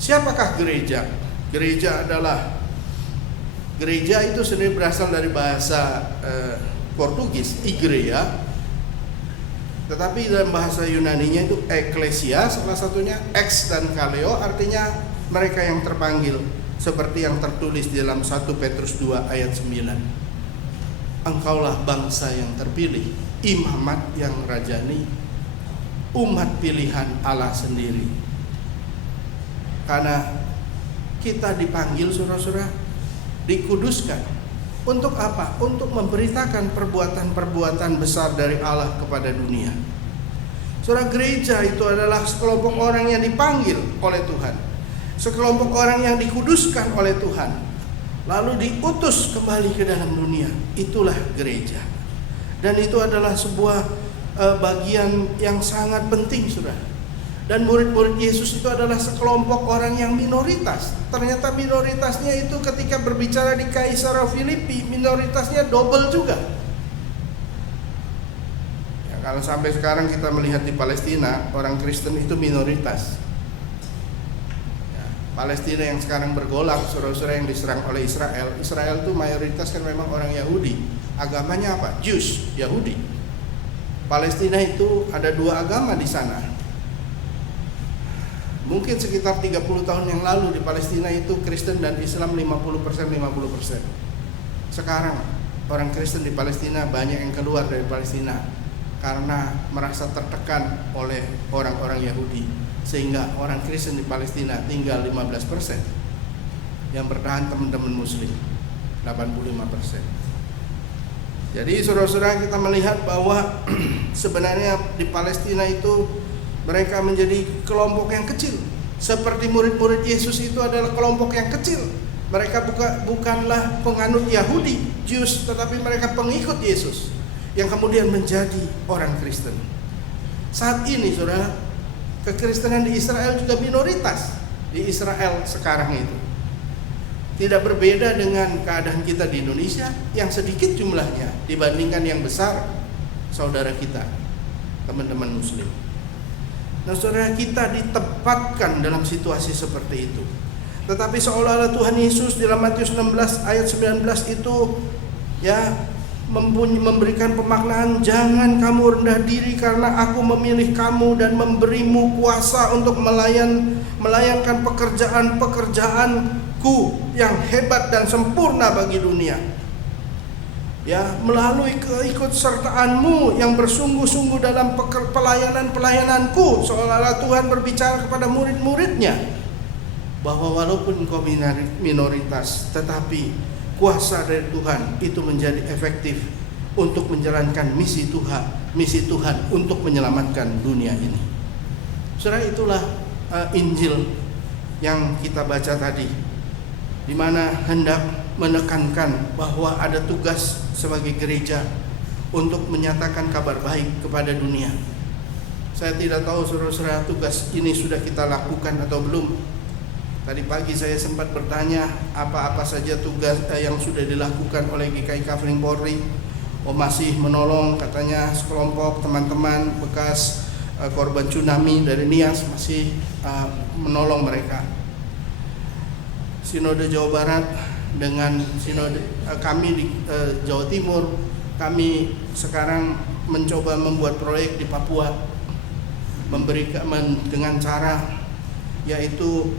Siapakah gereja? Gereja itu sendiri berasal dari bahasa Portugis, igreja. Tetapi dalam bahasa Yunaninya itu eklesia, salah satunya ex dan kaleo, artinya mereka yang terpanggil, seperti yang tertulis di dalam 1 Petrus 2 ayat 9. Engkaulah bangsa yang terpilih, imamat yang rajani, umat pilihan Allah sendiri. Karena kita dipanggil, saudara-saudara, dikuduskan. Untuk apa? Untuk memberitakan perbuatan-perbuatan besar dari Allah kepada dunia. Saudara, gereja itu adalah sekelompok orang yang dipanggil oleh Tuhan, sekelompok orang yang dikuduskan oleh Tuhan, lalu diutus kembali ke dalam dunia. Itulah gereja. Dan itu adalah sebuah bagian yang sangat penting, saudara. Dan murid-murid Yesus itu adalah sekelompok orang yang minoritas. Ternyata minoritasnya itu ketika berbicara di Kaisaria Filipi, minoritasnya double juga. Ya, kalau sampai sekarang kita melihat di Palestina, orang Kristen itu minoritas. Ya, Palestina yang sekarang bergolak, saudara-saudara, yang diserang oleh Israel. Israel itu mayoritas kan memang orang Yahudi. Agamanya apa? Jews, Yahudi. Palestina itu ada 2 agama di sana. Mungkin sekitar 30 tahun yang lalu di Palestina itu Kristen dan Islam 50%. Sekarang orang Kristen di Palestina banyak yang keluar dari Palestina karena merasa tertekan oleh orang-orang Yahudi, sehingga orang Kristen di Palestina tinggal 15%. Yang bertahan teman-teman Muslim 85%. Jadi saudara-saudara, kita melihat bahwa sebenarnya di Palestina itu mereka menjadi kelompok yang kecil. Seperti murid-murid Yesus itu adalah kelompok yang kecil. Mereka bukanlah penganut Yahudi, Jews, tetapi mereka pengikut Yesus yang kemudian menjadi orang Kristen. Saat ini, saudara, kekristenan di Israel juga minoritas di Israel sekarang itu. Tidak berbeda dengan keadaan kita di Indonesia yang sedikit jumlahnya dibandingkan yang besar saudara kita, teman-teman muslim. Nah, saudara, kita ditempatkan dalam situasi seperti itu. Tetapi seolah-olah Tuhan Yesus dalam Matius 16 ayat 19 itu memberikan pemaknaan, jangan kamu rendah diri karena aku memilih kamu dan memberimu kuasa untuk melayangkan pekerjaan-pekerjaanku yang hebat dan sempurna bagi dunia. Melalui keikutsertaanmu yang bersungguh-sungguh dalam pelayananku, seolah-olah Tuhan berbicara kepada murid-muridnya bahwa walaupun engkau minoritas, tetapi kuasa dari Tuhan itu menjadi efektif untuk menjalankan misi Tuhan untuk menyelamatkan dunia ini. Saudara, itulah Injil yang kita baca tadi, di mana hendak menekankan bahwa ada tugas sebagai gereja untuk menyatakan kabar baik kepada dunia. Saya tidak tahu saudara-saudara, tugas ini sudah kita lakukan atau belum. Tadi pagi saya sempat bertanya apa-apa saja tugas yang sudah dilakukan oleh GKI Kavling Polri. Masih menolong, katanya sekelompok teman-teman bekas korban tsunami dari Nias, masih menolong mereka. Sinode Jawa Barat dengan sinode kami di Jawa Timur, kami sekarang mencoba membuat proyek di Papua, dengan cara yaitu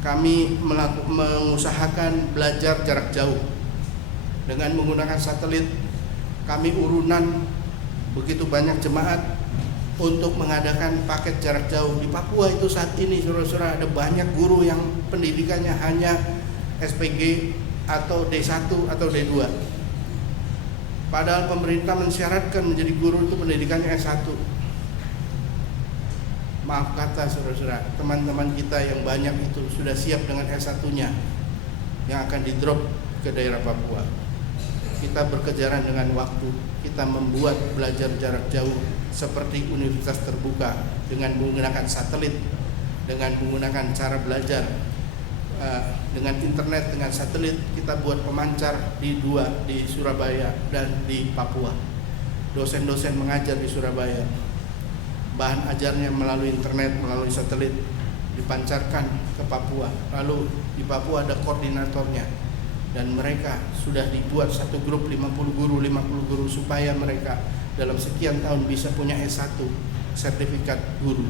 kami mengusahakan belajar jarak jauh dengan menggunakan satelit. Kami urunan begitu banyak jemaat untuk mengadakan paket jarak jauh di Papua. Itu saat ini saudara-saudara ada banyak guru yang pendidikannya hanya SPG atau D1 atau D2. Padahal pemerintah mensyaratkan menjadi guru itu pendidikannya S1. Maaf kata saudara-saudara, teman-teman kita yang banyak itu sudah siap dengan S1-nya yang akan di-drop ke daerah Papua. Kita berkejaran dengan waktu, kita membuat belajar jarak jauh seperti universitas terbuka dengan menggunakan satelit, dengan menggunakan cara belajar dengan internet, dengan satelit. Kita buat pemancar di Surabaya dan di Papua. Dosen-dosen mengajar di Surabaya, bahan ajarnya melalui internet, melalui satelit, dipancarkan ke Papua. Lalu di Papua ada koordinatornya, dan mereka sudah dibuat satu grup 50 guru supaya mereka dalam sekian tahun bisa punya S1, sertifikat guru,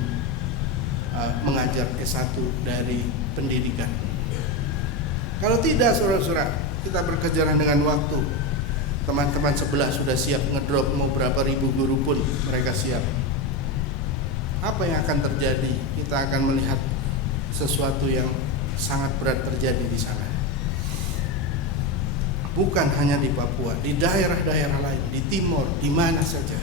mengajar S1 dari pendidikan. Kalau tidak saudara-saudara, kita berkejaran dengan waktu. Teman-teman sebelah sudah siap ngedrop, mau berapa ribu guru pun mereka siap. Apa yang akan terjadi? Kita akan melihat sesuatu yang sangat berat terjadi di sana. Bukan hanya di Papua, di daerah-daerah lain, di timur, di mana saja.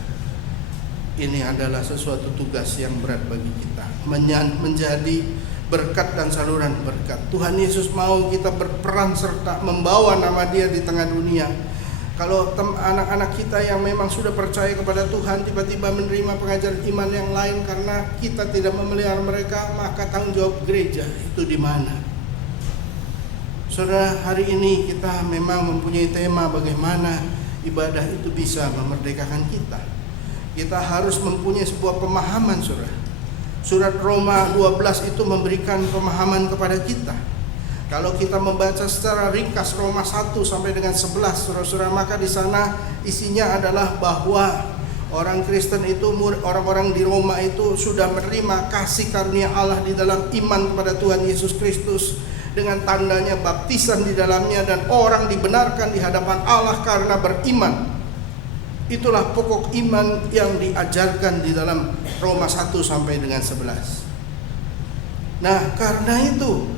Ini adalah sesuatu tugas yang berat bagi kita, menjadi berkat dan saluran berkat. Tuhan Yesus mau kita berperan serta membawa nama Dia di tengah dunia. Kalau anak-anak kita yang memang sudah percaya kepada Tuhan tiba-tiba menerima pengajaran iman yang lain karena kita tidak memelihara mereka, maka tanggung jawab gereja itu di mana? Saudara, hari ini kita memang mempunyai tema bagaimana ibadah itu bisa memerdekakan kita. Kita harus mempunyai sebuah pemahaman, saudara. Surat Roma 12 itu memberikan pemahaman kepada kita. Kalau kita membaca secara ringkas Roma 1 sampai dengan 11, saudara-saudara, maka di sana isinya adalah bahwa orang Kristen itu, orang-orang di Roma itu sudah menerima kasih karunia Allah di dalam iman kepada Tuhan Yesus Kristus, dengan tandanya baptisan di dalamnya, dan orang dibenarkan di hadapan Allah karena beriman. Itulah pokok iman yang diajarkan di dalam Roma 1 sampai dengan 11. Nah, karena itu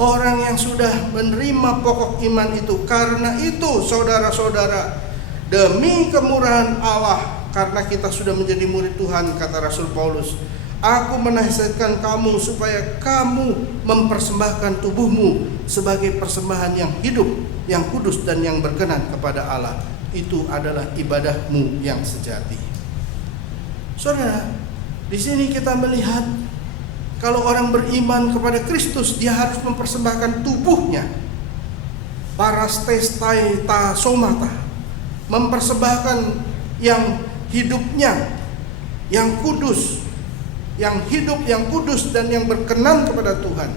orang yang sudah menerima pokok iman itu, karena itu saudara-saudara, demi kemurahan Allah, karena kita sudah menjadi murid Tuhan, kata Rasul Paulus, aku menasihatkan kamu supaya kamu mempersembahkan tubuhmu sebagai persembahan yang hidup, yang kudus dan yang berkenan kepada Allah. Itu adalah ibadahmu yang sejati. Saudara, di sini kita melihat Kalau orang beriman kepada Kristus, dia harus mempersembahkan tubuhnya, parastestai ta somata, mempersembahkan yang hidupnya, yang kudus, yang hidup, yang kudus, dan yang berkenan kepada Tuhan.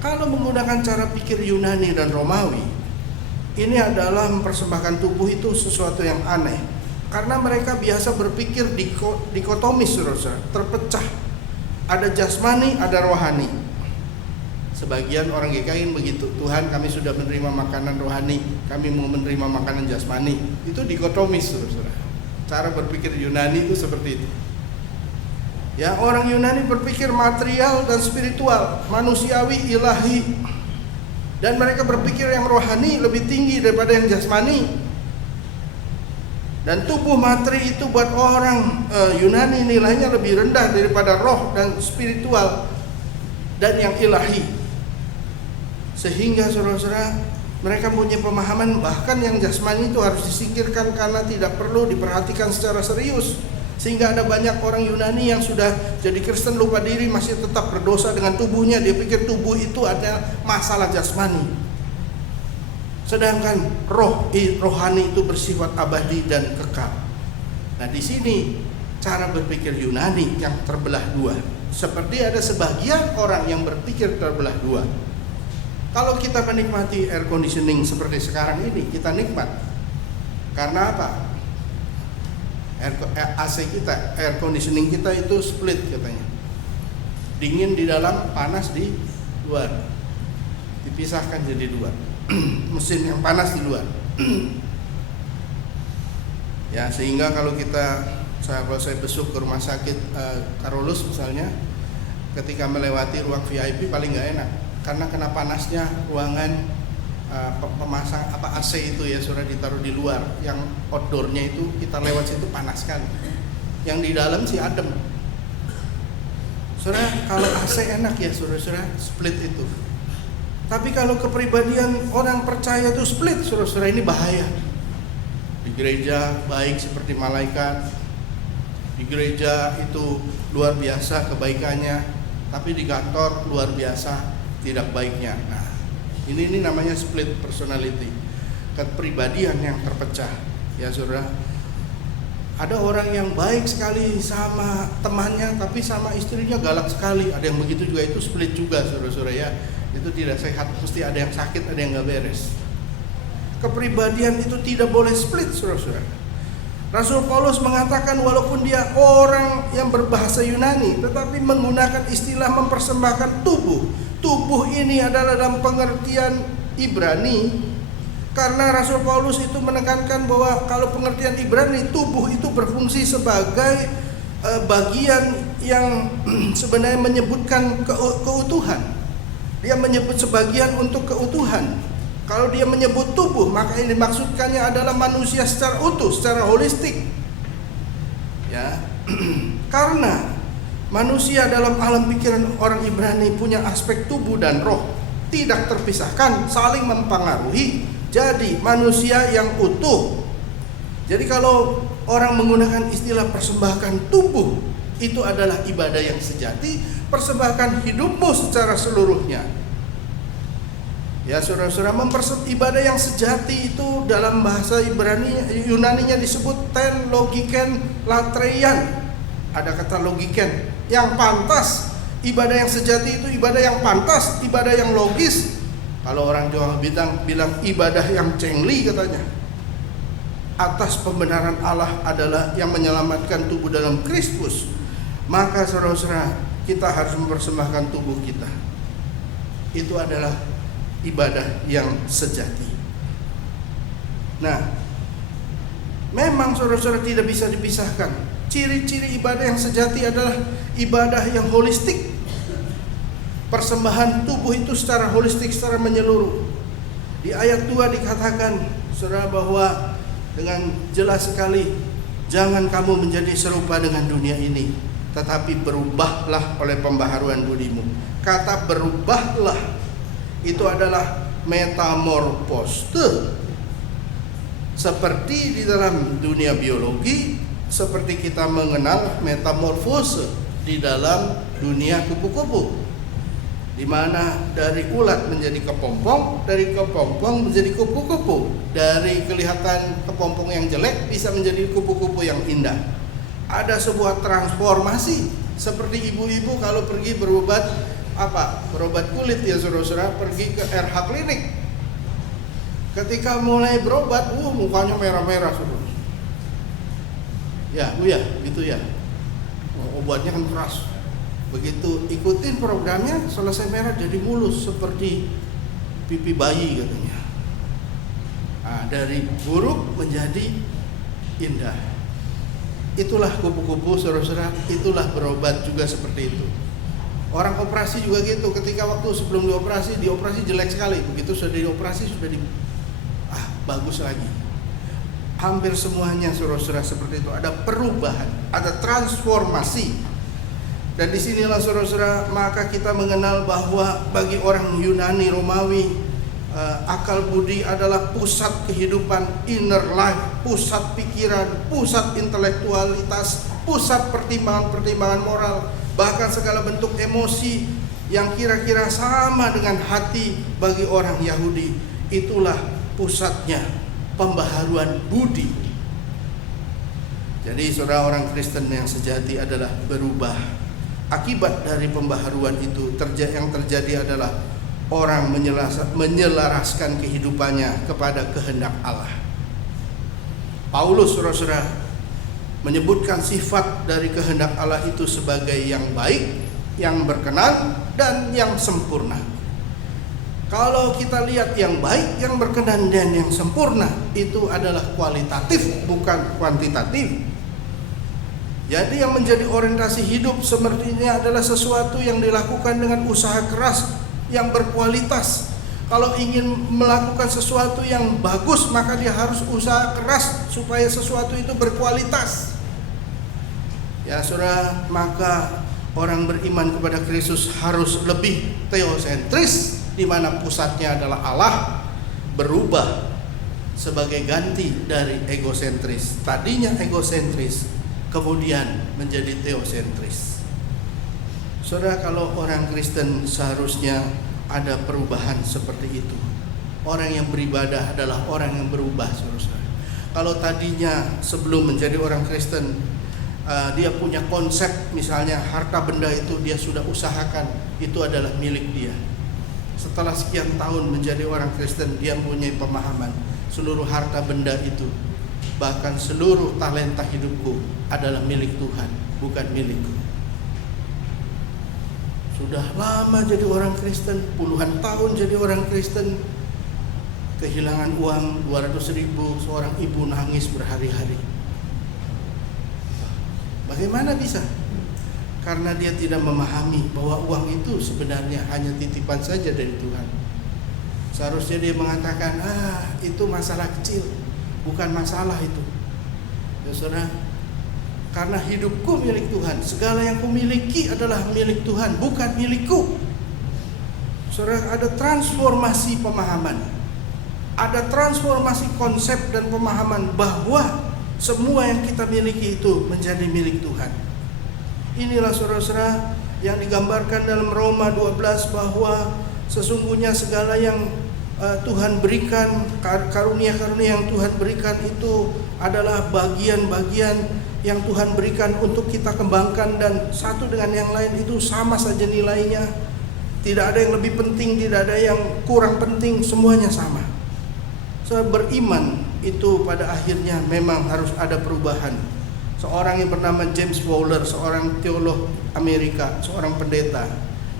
Kalau menggunakan cara pikir Yunani dan Romawi, ini adalah mempersembahkan tubuh itu sesuatu yang aneh, karena mereka biasa berpikir dikotomis, saudara, terpecah. Ada jasmani, ada rohani. Sebagian orang GKI begitu, Tuhan kami sudah menerima makanan rohani, kami mau menerima makanan jasmani. Itu dikotomis, saudara. Cara berpikir Yunani itu seperti itu. Ya, orang Yunani berpikir material dan spiritual, manusiawi, ilahi. Dan mereka berpikir yang rohani lebih tinggi daripada yang jasmani. Dan tubuh materi itu buat orang Yunani nilainya lebih rendah daripada roh dan spiritual dan yang ilahi. Sehingga saudara-saudara, mereka punya pemahaman bahkan yang jasmani itu harus disingkirkan karena tidak perlu diperhatikan secara serius. Sehingga ada banyak orang Yunani yang sudah jadi Kristen lupa diri, masih tetap berdosa dengan tubuhnya. Dia pikir tubuh itu ada masalah jasmani. Sedangkan rohani itu bersifat abadi dan kekal. Nah, di sini cara berpikir Yunani yang terbelah dua. Seperti ada sebagian orang yang berpikir terbelah dua. Kalau kita menikmati air conditioning seperti sekarang ini, kita nikmat. Karena apa? AC kita, air conditioning kita itu split katanya. Dingin di dalam, panas di luar. Dipisahkan jadi dua. Mesin yang panas di luar. Ya, sehingga kalau saya besuk ke rumah sakit Karolus misalnya, ketika melewati ruang VIP paling nggak enak karena kena panasnya ruangan pemasang AC itu ya, sudah ditaruh di luar. Yang outdoornya itu kita lewat situ panas kan, yang di dalam sih adem. Saudara, kalau AC enak ya saudara, split itu. Tapi kalau kepribadian orang percaya itu split, saudara-saudara, ini bahaya. Di gereja baik seperti malaikat, di gereja itu luar biasa kebaikannya, tapi di kantor luar biasa tidak baiknya. Nah, ini namanya split personality, kepribadian yang terpecah. Ya saudara, ada orang yang baik sekali sama temannya, tapi sama istrinya galak sekali. Ada yang begitu juga, itu split juga saudara-saudara ya. Itu tidak sehat, mesti ada yang sakit, ada yang gak beres. Kepribadian itu tidak boleh split, saudara-saudara. Rasul Paulus mengatakan walaupun dia orang yang berbahasa Yunani, tetapi menggunakan istilah mempersembahkan tubuh. Tubuh ini adalah dalam pengertian Ibrani, karena Rasul Paulus itu menekankan bahwa kalau pengertian Ibrani, tubuh itu berfungsi sebagai bagian yang sebenarnya menyebutkan keutuhan. Dia menyebut sebagian untuk keutuhan. Kalau dia menyebut tubuh, maka yang dimaksudkannya adalah manusia secara utuh, secara holistik. Ya, karena manusia dalam alam pikiran orang Ibrani punya aspek tubuh dan roh tidak terpisahkan, saling mempengaruhi. Jadi manusia yang utuh. Jadi kalau orang menggunakan istilah persembahkan tubuh, itu adalah ibadah yang sejati. Persembahkan hidupmu secara seluruhnya. Ya saudara-saudara, ibadah yang sejati itu dalam bahasa Yunaninya disebut ten logiken latreian. Ada kata logiken, yang pantas. Ibadah yang sejati itu ibadah yang pantas, ibadah yang logis. Kalau orang Jawa bilang ibadah yang cengli katanya. Atas pembenaran Allah adalah yang menyelamatkan tubuh dalam Kristus. Maka saudara-saudara, kita harus mempersembahkan tubuh kita. Itu adalah ibadah yang sejati. Nah, memang saudara-saudara tidak bisa dipisahkan. Ciri-ciri ibadah yang sejati adalah ibadah yang holistik. Persembahan tubuh itu secara holistik, secara menyeluruh. Di ayat 2 dikatakan, saudara, bahwa dengan jelas sekali, jangan kamu menjadi serupa dengan dunia ini, tetapi berubahlah oleh pembaharuan budimu. Kata berubahlah itu adalah metamorfose. Seperti di dalam dunia biologi, seperti kita mengenal metamorfose di dalam dunia kupu-kupu, di mana dari ulat menjadi kepompong, dari kepompong menjadi kupu-kupu, dari kelihatan kepompong yang jelek bisa menjadi kupu-kupu yang indah. Ada sebuah transformasi, seperti ibu-ibu kalau pergi berobat kulit ya saudara-saudara, pergi ke RH klinik. Ketika mulai berobat, mukanya merah-merah saudara. Ya, gitu ya. Obatnya kan keras. Begitu ikutin programnya, selesai merah jadi mulus seperti pipi bayi katanya. Dari buruk menjadi indah. Itulah kupu-kupu saudara-saudara, itulah berobat juga seperti itu. Orang operasi juga gitu, ketika waktu sebelum dioperasi jelek sekali, begitu sudah dioperasi sudah bagus lagi. Hampir semuanya saudara-saudara seperti itu, ada perubahan, ada transformasi. Dan disinilah saudara-saudara maka kita mengenal bahwa bagi orang Yunani Romawi, akal budi adalah pusat kehidupan, inner life, pusat pikiran, pusat intelektualitas, pusat pertimbangan-pertimbangan moral, bahkan segala bentuk emosi yang kira-kira sama dengan hati bagi orang Yahudi. Itulah pusatnya pembaharuan budi. Jadi saudara, orang Kristen yang sejati adalah berubah. Akibat dari pembaharuan itu yang terjadi adalah orang menyelaraskan kehidupannya kepada kehendak Allah. Paulus saudara menyebutkan sifat dari kehendak Allah itu sebagai yang baik, yang berkenan, dan yang sempurna. Kalau kita lihat yang baik, yang berkenan, dan yang sempurna, itu adalah kualitatif, bukan kuantitatif. Jadi yang menjadi orientasi hidup sepertinya adalah sesuatu yang dilakukan dengan usaha keras, yang berkualitas. Kalau ingin melakukan sesuatu yang bagus, maka dia harus usaha keras supaya sesuatu itu berkualitas. Ya saudara, maka orang beriman kepada Kristus harus lebih teosentris, di mana pusatnya adalah Allah, berubah sebagai ganti dari egosentris. Tadinya egosentris, kemudian menjadi teosentris. Saudara, kalau orang Kristen seharusnya ada perubahan seperti itu. Orang yang beribadah adalah orang yang berubah, saudara. Kalau tadinya sebelum menjadi orang Kristen, dia punya konsep, misalnya harta benda itu dia sudah usahakan, itu adalah milik dia. Setelah sekian tahun menjadi orang Kristen, dia mempunyai pemahaman seluruh harta benda itu, bahkan seluruh talenta hidupku adalah milik Tuhan, bukan milikku. Sudah lama jadi orang Kristen, puluhan tahun jadi orang Kristen, kehilangan uang 200.000, seorang ibu nangis berhari-hari. Bagaimana bisa? Karena dia tidak memahami bahwa uang itu sebenarnya hanya titipan saja dari Tuhan. Seharusnya dia mengatakan, itu masalah kecil, bukan masalah itu. Ya saudara, karena hidupku milik Tuhan, segala yang kumiliki adalah milik Tuhan, bukan milikku. Saudara, ada transformasi pemahaman, ada transformasi konsep dan pemahaman bahwa semua yang kita miliki itu menjadi milik Tuhan. Inilah saudara-saudara yang digambarkan dalam Roma 12, bahwa sesungguhnya segala yang Tuhan berikan, karunia-karunia yang Tuhan berikan itu adalah bagian-bagian yang Tuhan berikan untuk kita kembangkan, dan satu dengan yang lain itu sama saja nilainya. Tidak ada yang lebih penting, tidak ada yang kurang penting, semuanya sama. Saya beriman itu pada akhirnya memang harus ada perubahan. Seorang yang bernama James Fowler, seorang teolog Amerika, seorang pendeta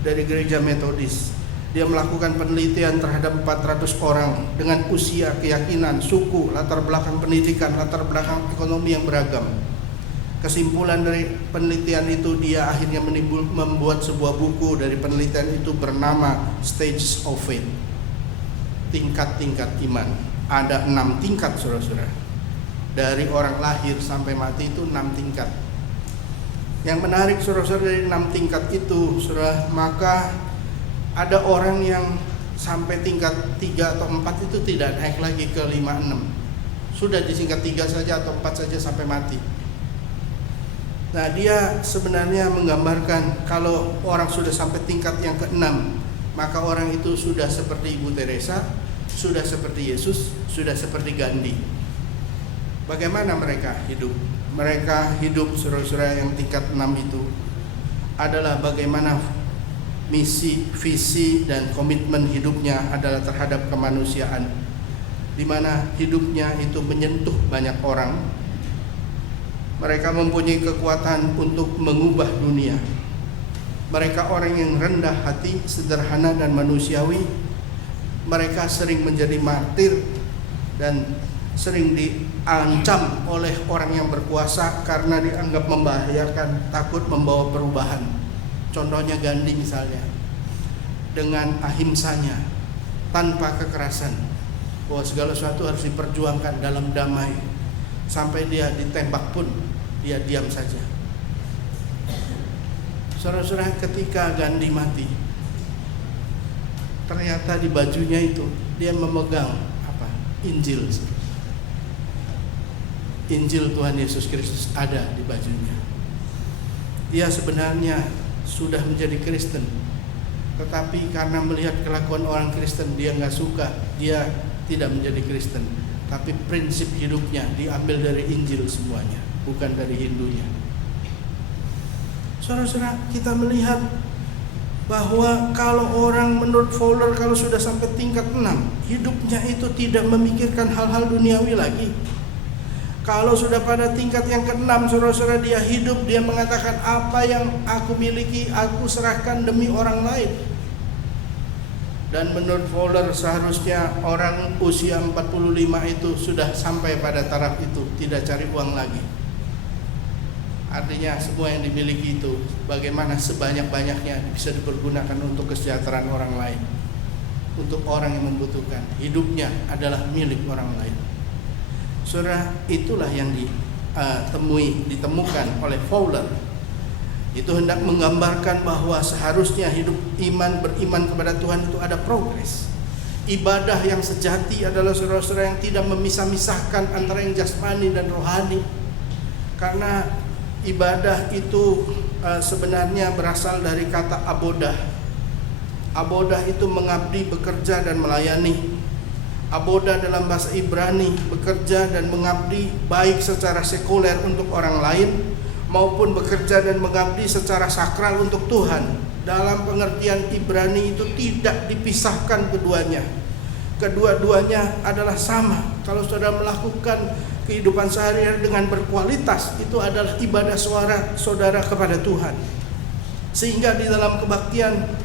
dari gereja Metodis, dia melakukan penelitian terhadap 400 orang dengan usia, keyakinan, suku, latar belakang pendidikan, latar belakang ekonomi yang beragam. Kesimpulan dari penelitian itu, dia akhirnya membuat sebuah buku dari penelitian itu bernama Stages of Faith, tingkat-tingkat iman. Ada 6 tingkat saudara-saudara. Dari orang lahir sampai mati itu 6 tingkat. Yang menarik saudara-saudara, dari 6 tingkat itu saudara, maka ada orang yang sampai tingkat 3 atau 4 itu tidak naik lagi ke 5, 6. Sudah di tingkat 3 saja atau 4 saja sampai mati. Nah, dia sebenarnya menggambarkan kalau orang sudah sampai tingkat yang ke-6, maka orang itu sudah seperti Ibu Teresa, sudah seperti Yesus, sudah seperti Gandhi. Bagaimana mereka hidup? Mereka hidup, saudara-saudara, yang tingkat 6 itu adalah bagaimana misi, visi, dan komitmen hidupnya adalah terhadap kemanusiaan, di mana hidupnya itu menyentuh banyak orang. Mereka mempunyai kekuatan untuk mengubah dunia. Mereka orang yang rendah hati, sederhana dan manusiawi. Mereka sering menjadi martir dan sering diancam oleh orang yang berkuasa karena dianggap membahayakan, takut membawa perubahan. Contohnya Gandhi misalnya, dengan ahimsanya, tanpa kekerasan, bahwa segala sesuatu harus diperjuangkan dalam damai. Sampai dia ditembak pun dia diam saja. Saudara-saudara, ketika Gandhi mati, ternyata di bajunya itu dia memegang Injil. Injil Tuhan Yesus Kristus ada di bajunya. Dia sebenarnya sudah menjadi Kristen, tetapi karena melihat kelakuan orang Kristen, dia nggak suka, dia tidak menjadi Kristen. Tapi prinsip hidupnya diambil dari Injil semuanya, bukan dari Hindunya. Saudara-saudara, kita melihat bahwa kalau orang menurut Fowler, kalau sudah sampai tingkat 6, hidupnya itu tidak memikirkan hal-hal duniawi lagi. Kalau sudah pada tingkat yang ke-6, saudara-saudara, dia hidup, dia mengatakan apa yang aku miliki, aku serahkan demi orang lain. Dan menurut Fowler seharusnya orang usia 45 itu sudah sampai pada taraf itu, tidak cari uang lagi. Artinya semua yang dimiliki itu bagaimana sebanyak-banyaknya bisa dipergunakan untuk kesejahteraan orang lain, untuk orang yang membutuhkan. Hidupnya adalah milik orang lain. Saudara, itulah yang ditemukan oleh Fowler. Itu hendak menggambarkan bahwa seharusnya hidup beriman kepada Tuhan itu ada progres. Ibadah yang sejati adalah, saudara-saudara, yang tidak memisah-misahkan antara yang jasmani dan rohani. Karena ibadah itu sebenarnya berasal dari kata abodah. Abodah itu mengabdi, bekerja dan melayani. Abodah dalam bahasa Ibrani bekerja dan mengabdi baik secara sekuler untuk orang lain maupun bekerja dan mengabdi secara sakral untuk Tuhan. Dalam pengertian Ibrani itu tidak dipisahkan keduanya. Kedua-duanya adalah sama. Kalau saudara melakukan kehidupan sehari-hari dengan berkualitas, itu adalah ibadah suara saudara kepada Tuhan. Sehingga di dalam kebaktian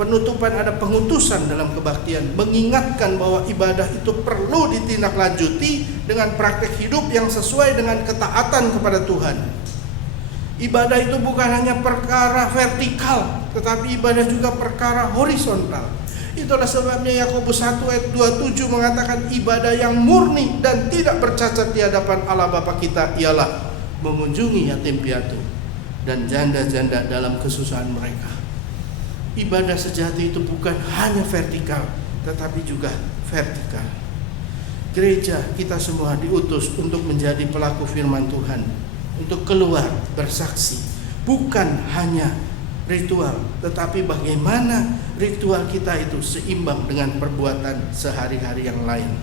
penutupan ada pengutusan dalam kebaktian, mengingatkan bahwa ibadah itu perlu ditindaklanjuti dengan praktek hidup yang sesuai dengan ketaatan kepada Tuhan. Ibadah itu bukan hanya perkara vertikal, tetapi ibadah juga perkara horizontal. Itulah sebabnya Yakobus 1 ayat 27 mengatakan ibadah yang murni dan tidak bercacat di hadapan Allah Bapa kita ialah mengunjungi yatim piatu dan janda-janda dalam kesusahan mereka. Ibadah sejati itu bukan hanya vertikal, tetapi juga vertikal. Gereja kita semua diutus untuk menjadi pelaku firman Tuhan, untuk keluar bersaksi, bukan hanya ritual, tetapi bagaimana ritual kita itu seimbang dengan perbuatan sehari-hari yang lain.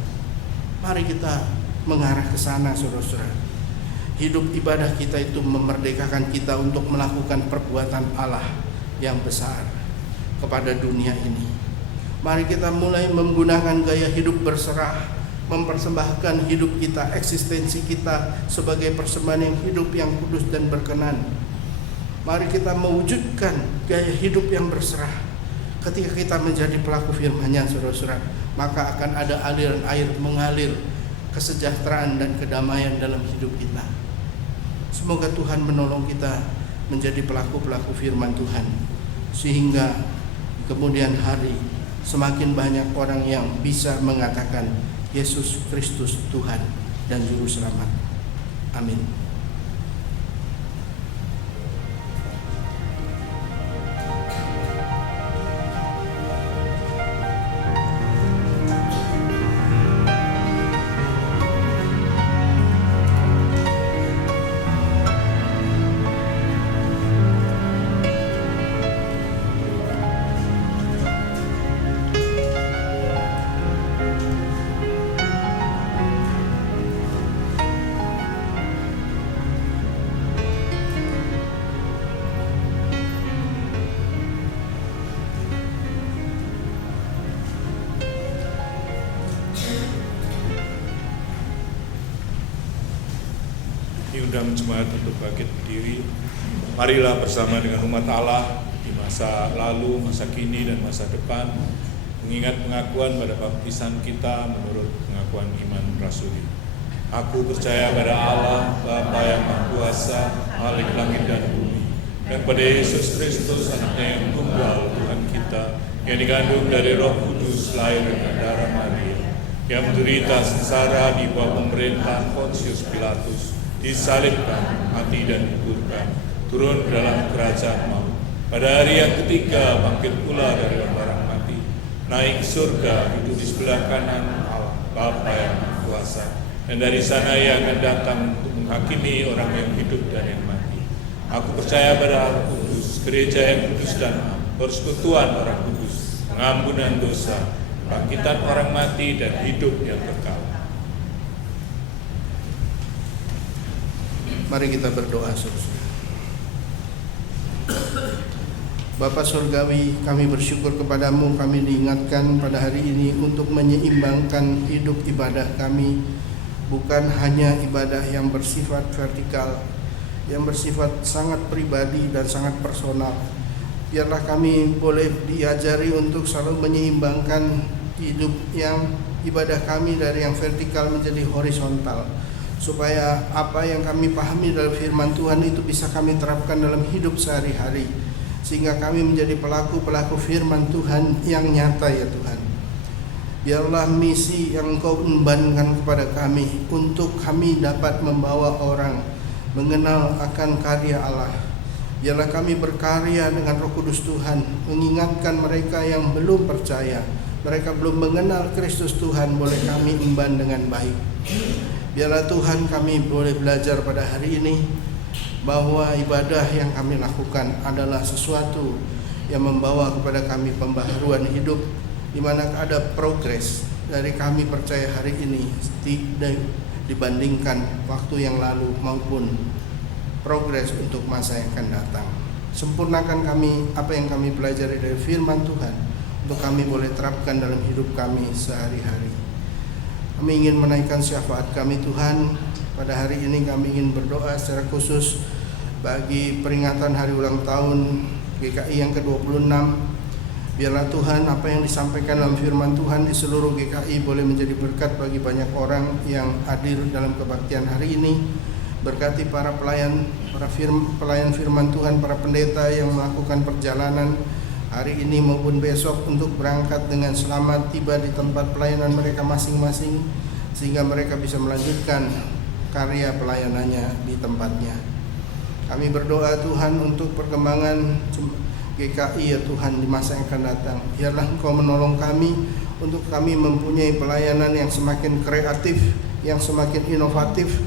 Mari kita mengarah ke sana, saudara-saudara. Hidup ibadah kita itu memerdekakan kita untuk melakukan perbuatan Allah yang besar kepada dunia ini. Mari kita mulai menggunakan gaya hidup berserah, mempersembahkan hidup kita, eksistensi kita sebagai persembahan yang hidup, yang kudus dan berkenan. Mari kita mewujudkan gaya hidup yang berserah. Ketika kita menjadi pelaku firman-Nya, saudara-saudara, maka akan ada aliran air mengalir kesejahteraan dan kedamaian dalam hidup kita. Semoga Tuhan menolong kita menjadi pelaku-pelaku firman Tuhan, sehingga kemudian hari semakin banyak orang yang bisa mengatakan Yesus Kristus Tuhan dan Juru Selamat. Amin. program jemaat untuk bangkit berdiri. Marilah bersama dengan umat Allah di masa lalu, masa kini, dan masa depan, mengingat pengakuan pada baptisan kita menurut pengakuan iman rasuli. Aku percaya pada Allah, Bapa yang Maha Kuasa, Khalik langit dan bumi, dan pada Yesus Kristus, Anaknya yang tunggal, Tuhan kita, yang dikandung dari Roh Kudus, lahir dari darah Maria, yang menderita sengsara di bawah pemerintahan Pontius Pilatus, disalibkan, mati dan dikuburkan, turun ke dalam kerajaan maut. Pada hari yang ketiga bangkit pula dari orang mati, naik ke surga, duduk di sebelah kanan Allah, Bapa yang Maha Kuasa, dan dari sana Ia akan datang untuk menghakimi orang yang hidup dan yang mati. Aku percaya pada Allah Kudus, gereja yang kudus dan am, persekutuan orang kudus, pengampunan dosa, bangkitan orang mati, dan hidup yang kekal. Mari kita berdoa saudara. Bapa Surgawi, kami bersyukur kepadamu, kami diingatkan pada hari ini untuk menyeimbangkan hidup ibadah kami, bukan hanya ibadah yang bersifat vertikal, yang bersifat sangat pribadi dan sangat personal. Biarlah kami boleh diajari untuk selalu menyeimbangkan hidup yang ibadah kami dari yang vertikal menjadi horizontal, supaya apa yang kami pahami dalam firman Tuhan itu bisa kami terapkan dalam hidup sehari-hari, sehingga kami menjadi pelaku-pelaku firman Tuhan yang nyata ya Tuhan. Biarlah misi yang Engkau embankan kepada kami untuk kami dapat membawa orang mengenal akan karya Allah. Biarlah kami berkarya dengan Roh Kudus Tuhan, mengingatkan mereka yang belum percaya, mereka belum mengenal Kristus Tuhan, boleh kami emban dengan baik. Biarlah Tuhan kami boleh belajar pada hari ini bahwa ibadah yang kami lakukan adalah sesuatu yang membawa kepada kami pembaharuan hidup, di mana ada progres dari kami percaya hari ini dibandingkan waktu yang lalu maupun progres untuk masa yang akan datang. Sempurnakan kami apa yang kami pelajari dari firman Tuhan untuk kami boleh terapkan dalam hidup kami sehari-hari. Kami ingin menaikkan syafaat kami Tuhan. Pada hari ini kami ingin berdoa secara khusus bagi peringatan hari ulang tahun GKI yang ke-26. Biarlah Tuhan apa yang disampaikan dalam firman Tuhan di seluruh GKI boleh menjadi berkat bagi banyak orang yang hadir dalam kebaktian hari ini. Berkati para pelayan firman Tuhan, para pendeta yang melakukan perjalanan hari ini maupun besok untuk berangkat dengan selamat tiba di tempat pelayanan mereka masing-masing, sehingga mereka bisa melanjutkan karya pelayanannya di tempatnya. Kami berdoa Tuhan untuk perkembangan GKI ya Tuhan di masa yang akan datang. Biarlah Engkau menolong kami untuk kami mempunyai pelayanan yang semakin kreatif, yang semakin inovatif,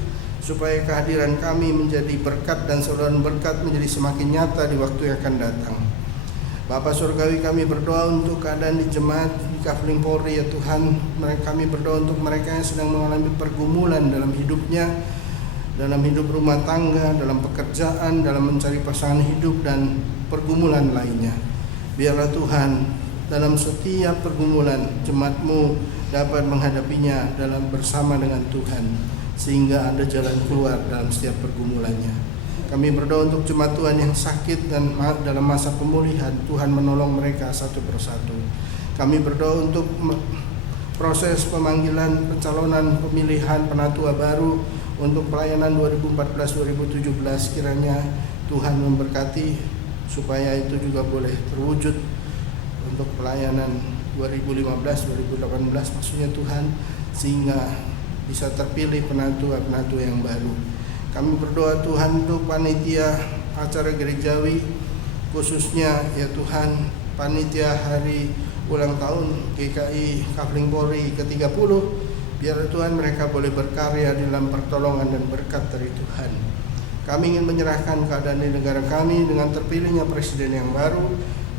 supaya kehadiran kami menjadi berkat dan saluran berkat menjadi semakin nyata di waktu yang akan datang. Bapa Surgawi, kami berdoa untuk keadaan di jemaat di Kafling Polri ya Tuhan. Kami berdoa untuk mereka yang sedang mengalami pergumulan dalam hidupnya, dalam hidup rumah tangga, dalam pekerjaan, dalam mencari pasangan hidup dan pergumulan lainnya. Biarlah Tuhan dalam setiap pergumulan jemaat-Mu dapat menghadapinya dalam bersama dengan Tuhan, sehingga ada jalan keluar dalam setiap pergumulannya. Kami berdoa untuk jemaat Tuhan yang sakit dan dalam masa pemulihan, Tuhan menolong mereka satu persatu. Kami berdoa untuk proses pemanggilan, pencalonan, pemilihan penatua baru untuk pelayanan 2014-2017. Kiranya Tuhan memberkati supaya itu juga boleh terwujud untuk pelayanan 2015-2018 maksudnya Tuhan, sehingga bisa terpilih penatua-penatua yang baru. Kami berdoa Tuhan untuk panitia acara gerejawi, khususnya ya Tuhan panitia hari ulang tahun GKI Kafling Polri ke-30. Biar Tuhan mereka boleh berkarya dalam pertolongan dan berkat dari Tuhan. Kami ingin menyerahkan keadaan di negara kami dengan terpilihnya presiden yang baru.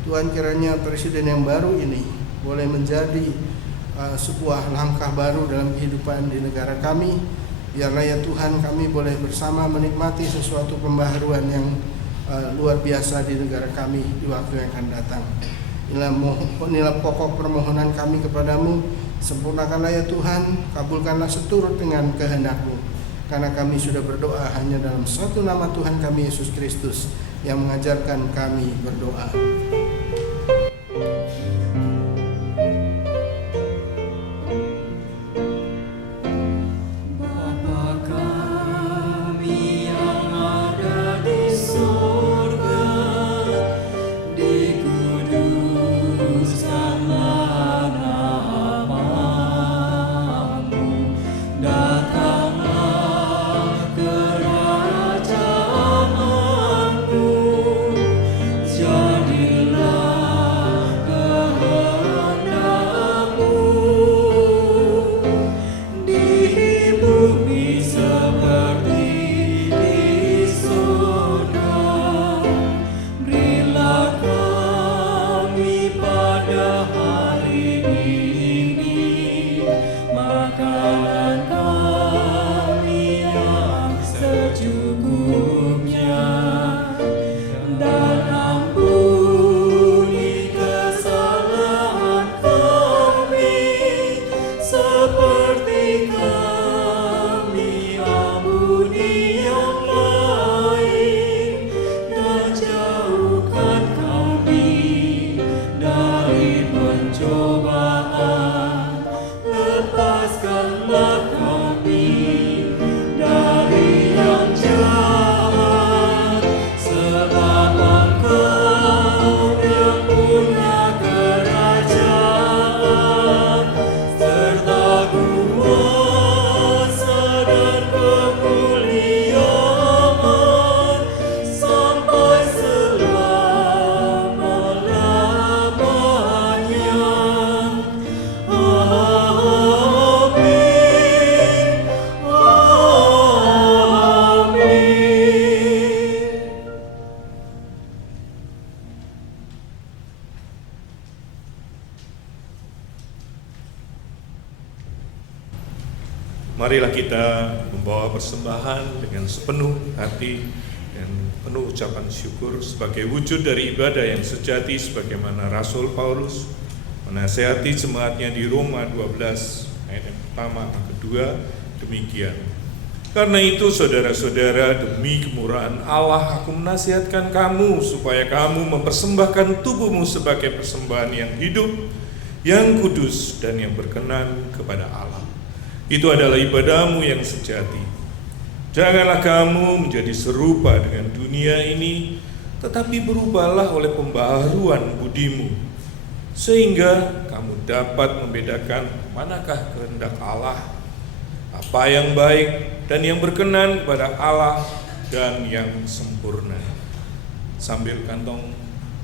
Tuhan, kiranya presiden yang baru ini boleh menjadi sebuah langkah baru dalam kehidupan di negara kami. Biarlah ya Tuhan kami boleh bersama menikmati sesuatu pembaharuan yang luar biasa di negara kami di waktu yang akan datang. Inilah pokok permohonan kami kepadamu. Sempurnakanlah ya Tuhan, kabulkanlah seturut dengan kehendak-Mu. karena kami sudah berdoa hanya dalam satu nama Tuhan kami Yesus Kristus yang mengajarkan kami berdoa. Marilah kita membawa persembahan dengan sepenuh hati dan penuh ucapan syukur sebagai wujud dari ibadah yang sejati sebagaimana Rasul Paulus menasihati jemaatnya di Roma 12 ayat yang pertama dan kedua demikian. Karena itu saudara-saudara, demi kemurahan Allah aku menasihatkan kamu supaya kamu mempersembahkan tubuhmu sebagai persembahan yang hidup, yang kudus dan yang berkenan kepada Allah. Itu adalah ibadahmu yang sejati. Janganlah kamu menjadi serupa dengan dunia ini, tetapi berubahlah oleh pembaharuan budimu, sehingga kamu dapat membedakan manakah kehendak Allah, apa yang baik dan yang berkenan kepada Allah dan yang sempurna. Sambil kantong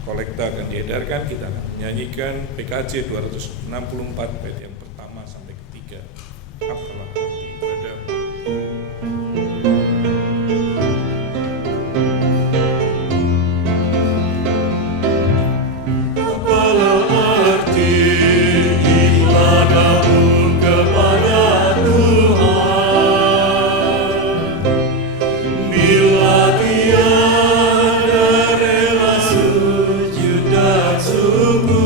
kolekta akan diedarkan, kita akan menyanyikan PKJ 264 bait yang pertama sampai ketiga. Apalah arti ibadahmu. Apalah arti ibadahmu kepada Tuhan, bila tiada rela sujud dan syukur.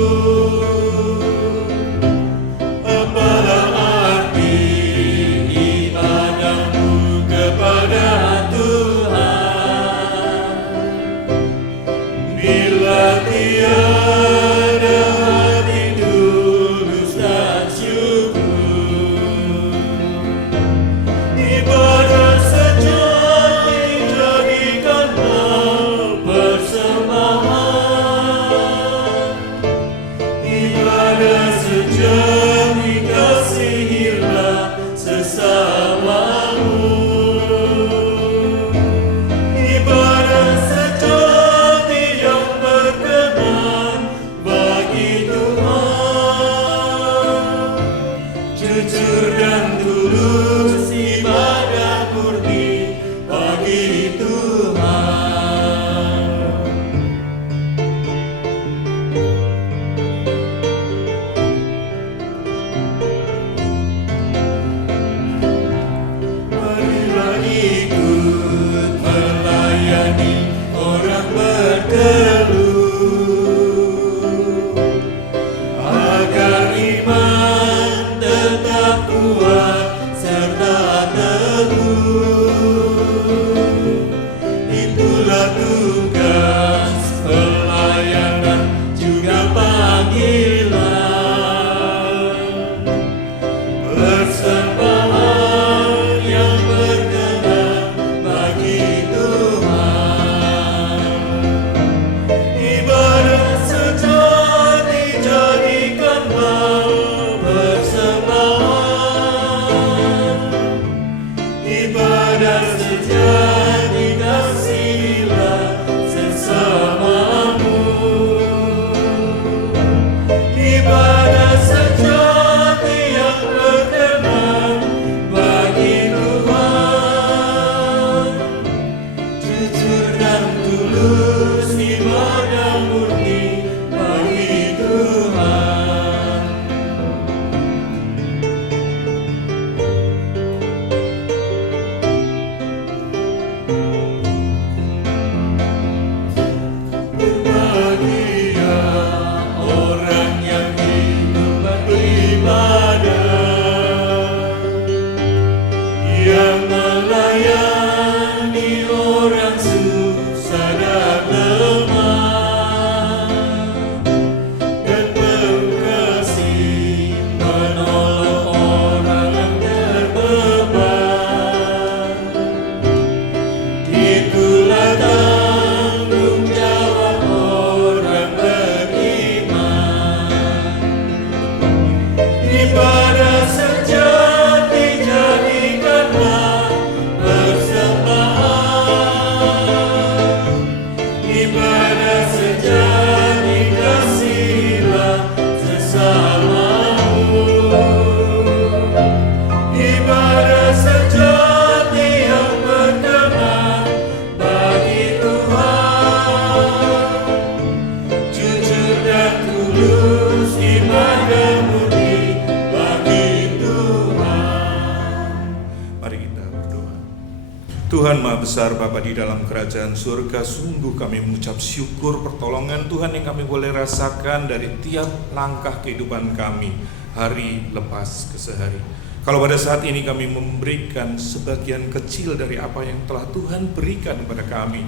kudus, iman yang murni bagi Tuhan. Mari kita berdoa. Tuhan Maha Besar, Bapa di dalam kerajaan surga, sungguh kami mengucap syukur pertolongan Tuhan yang kami boleh rasakan dari tiap langkah kehidupan kami, hari lepas ke sehari. Kalau pada saat ini kami memberikan sebagian kecil dari apa yang telah Tuhan berikan kepada kami,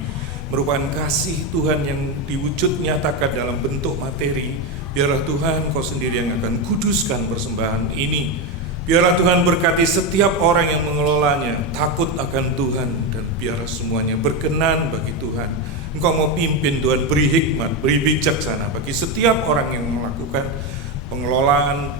merupakan kasih Tuhan yang diwujud nyatakan dalam bentuk materi, biarlah Tuhan Kau sendiri yang akan kuduskan persembahan ini. Biarlah Tuhan berkati setiap orang yang mengelolanya, takut akan Tuhan, dan biarlah semuanya berkenan bagi Tuhan. Engkau mau pimpin Tuhan, beri hikmat, beri bijaksana bagi setiap orang yang melakukan pengelolaan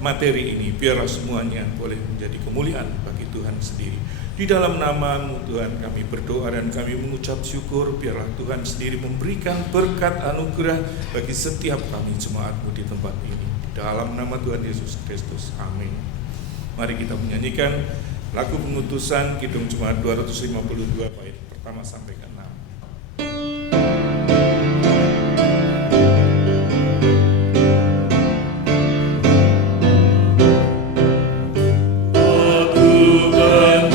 materi ini. Biarlah semuanya boleh menjadi kemuliaan bagi Tuhan sendiri. Di dalam nama-Mu Tuhan kami berdoa dan kami mengucap syukur. Biarlah Tuhan sendiri memberikan berkat anugerah bagi setiap kami jemaat-Mu di tempat ini. Dalam nama Tuhan Yesus Kristus, amin. Mari kita menyanyikan lagu pengutusan Kidung Jemaat 252 bait pertama sampai ke-6. Kurban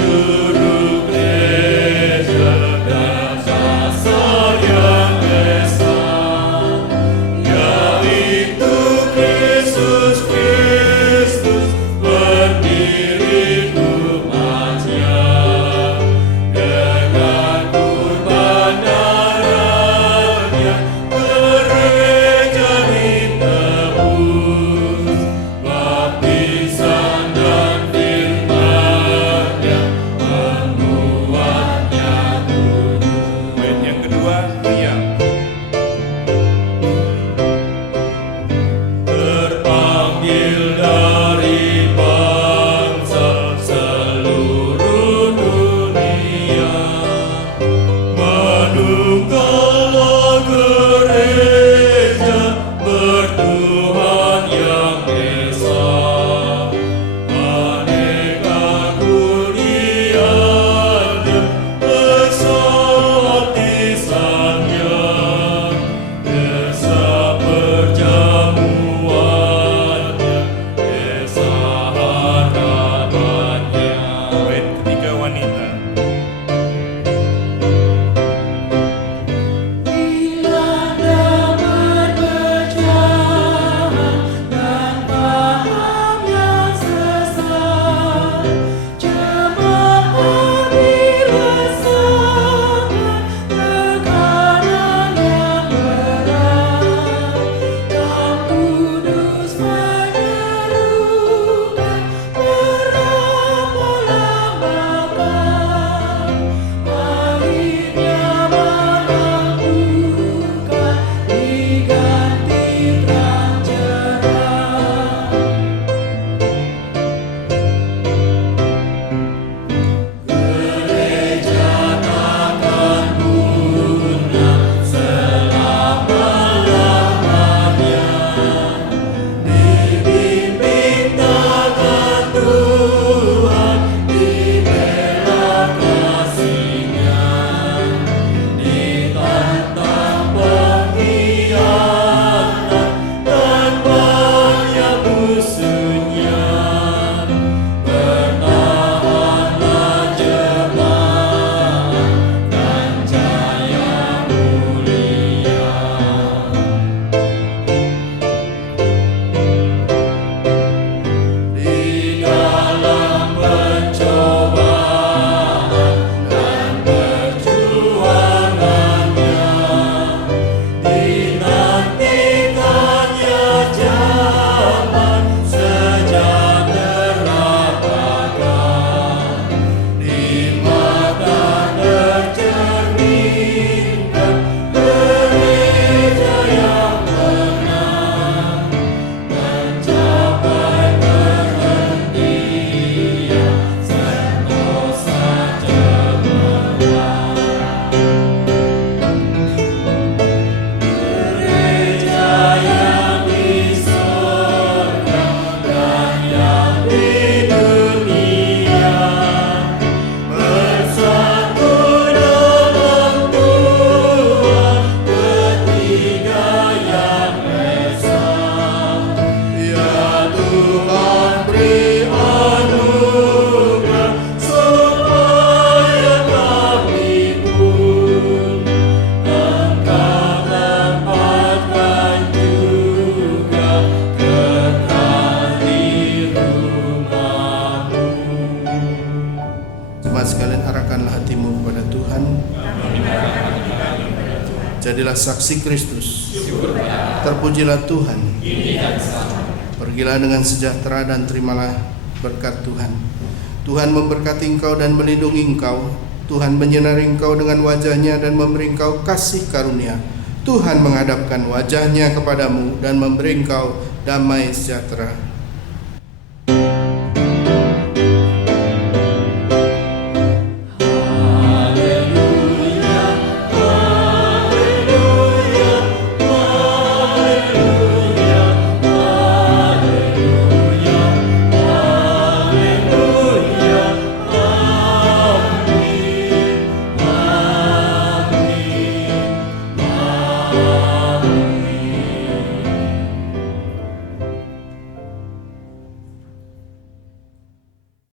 Terpujilah saksi Kristus. Terpujilah Tuhan. Pergilah dengan sejahtera dan terimalah berkat Tuhan. Tuhan memberkati engkau dan melindungi engkau. Tuhan menyinari engkau dengan wajah-Nya dan memberi engkau kasih karunia. Tuhan menghadapkan wajah-Nya kepadamu dan memberi engkau damai sejahtera.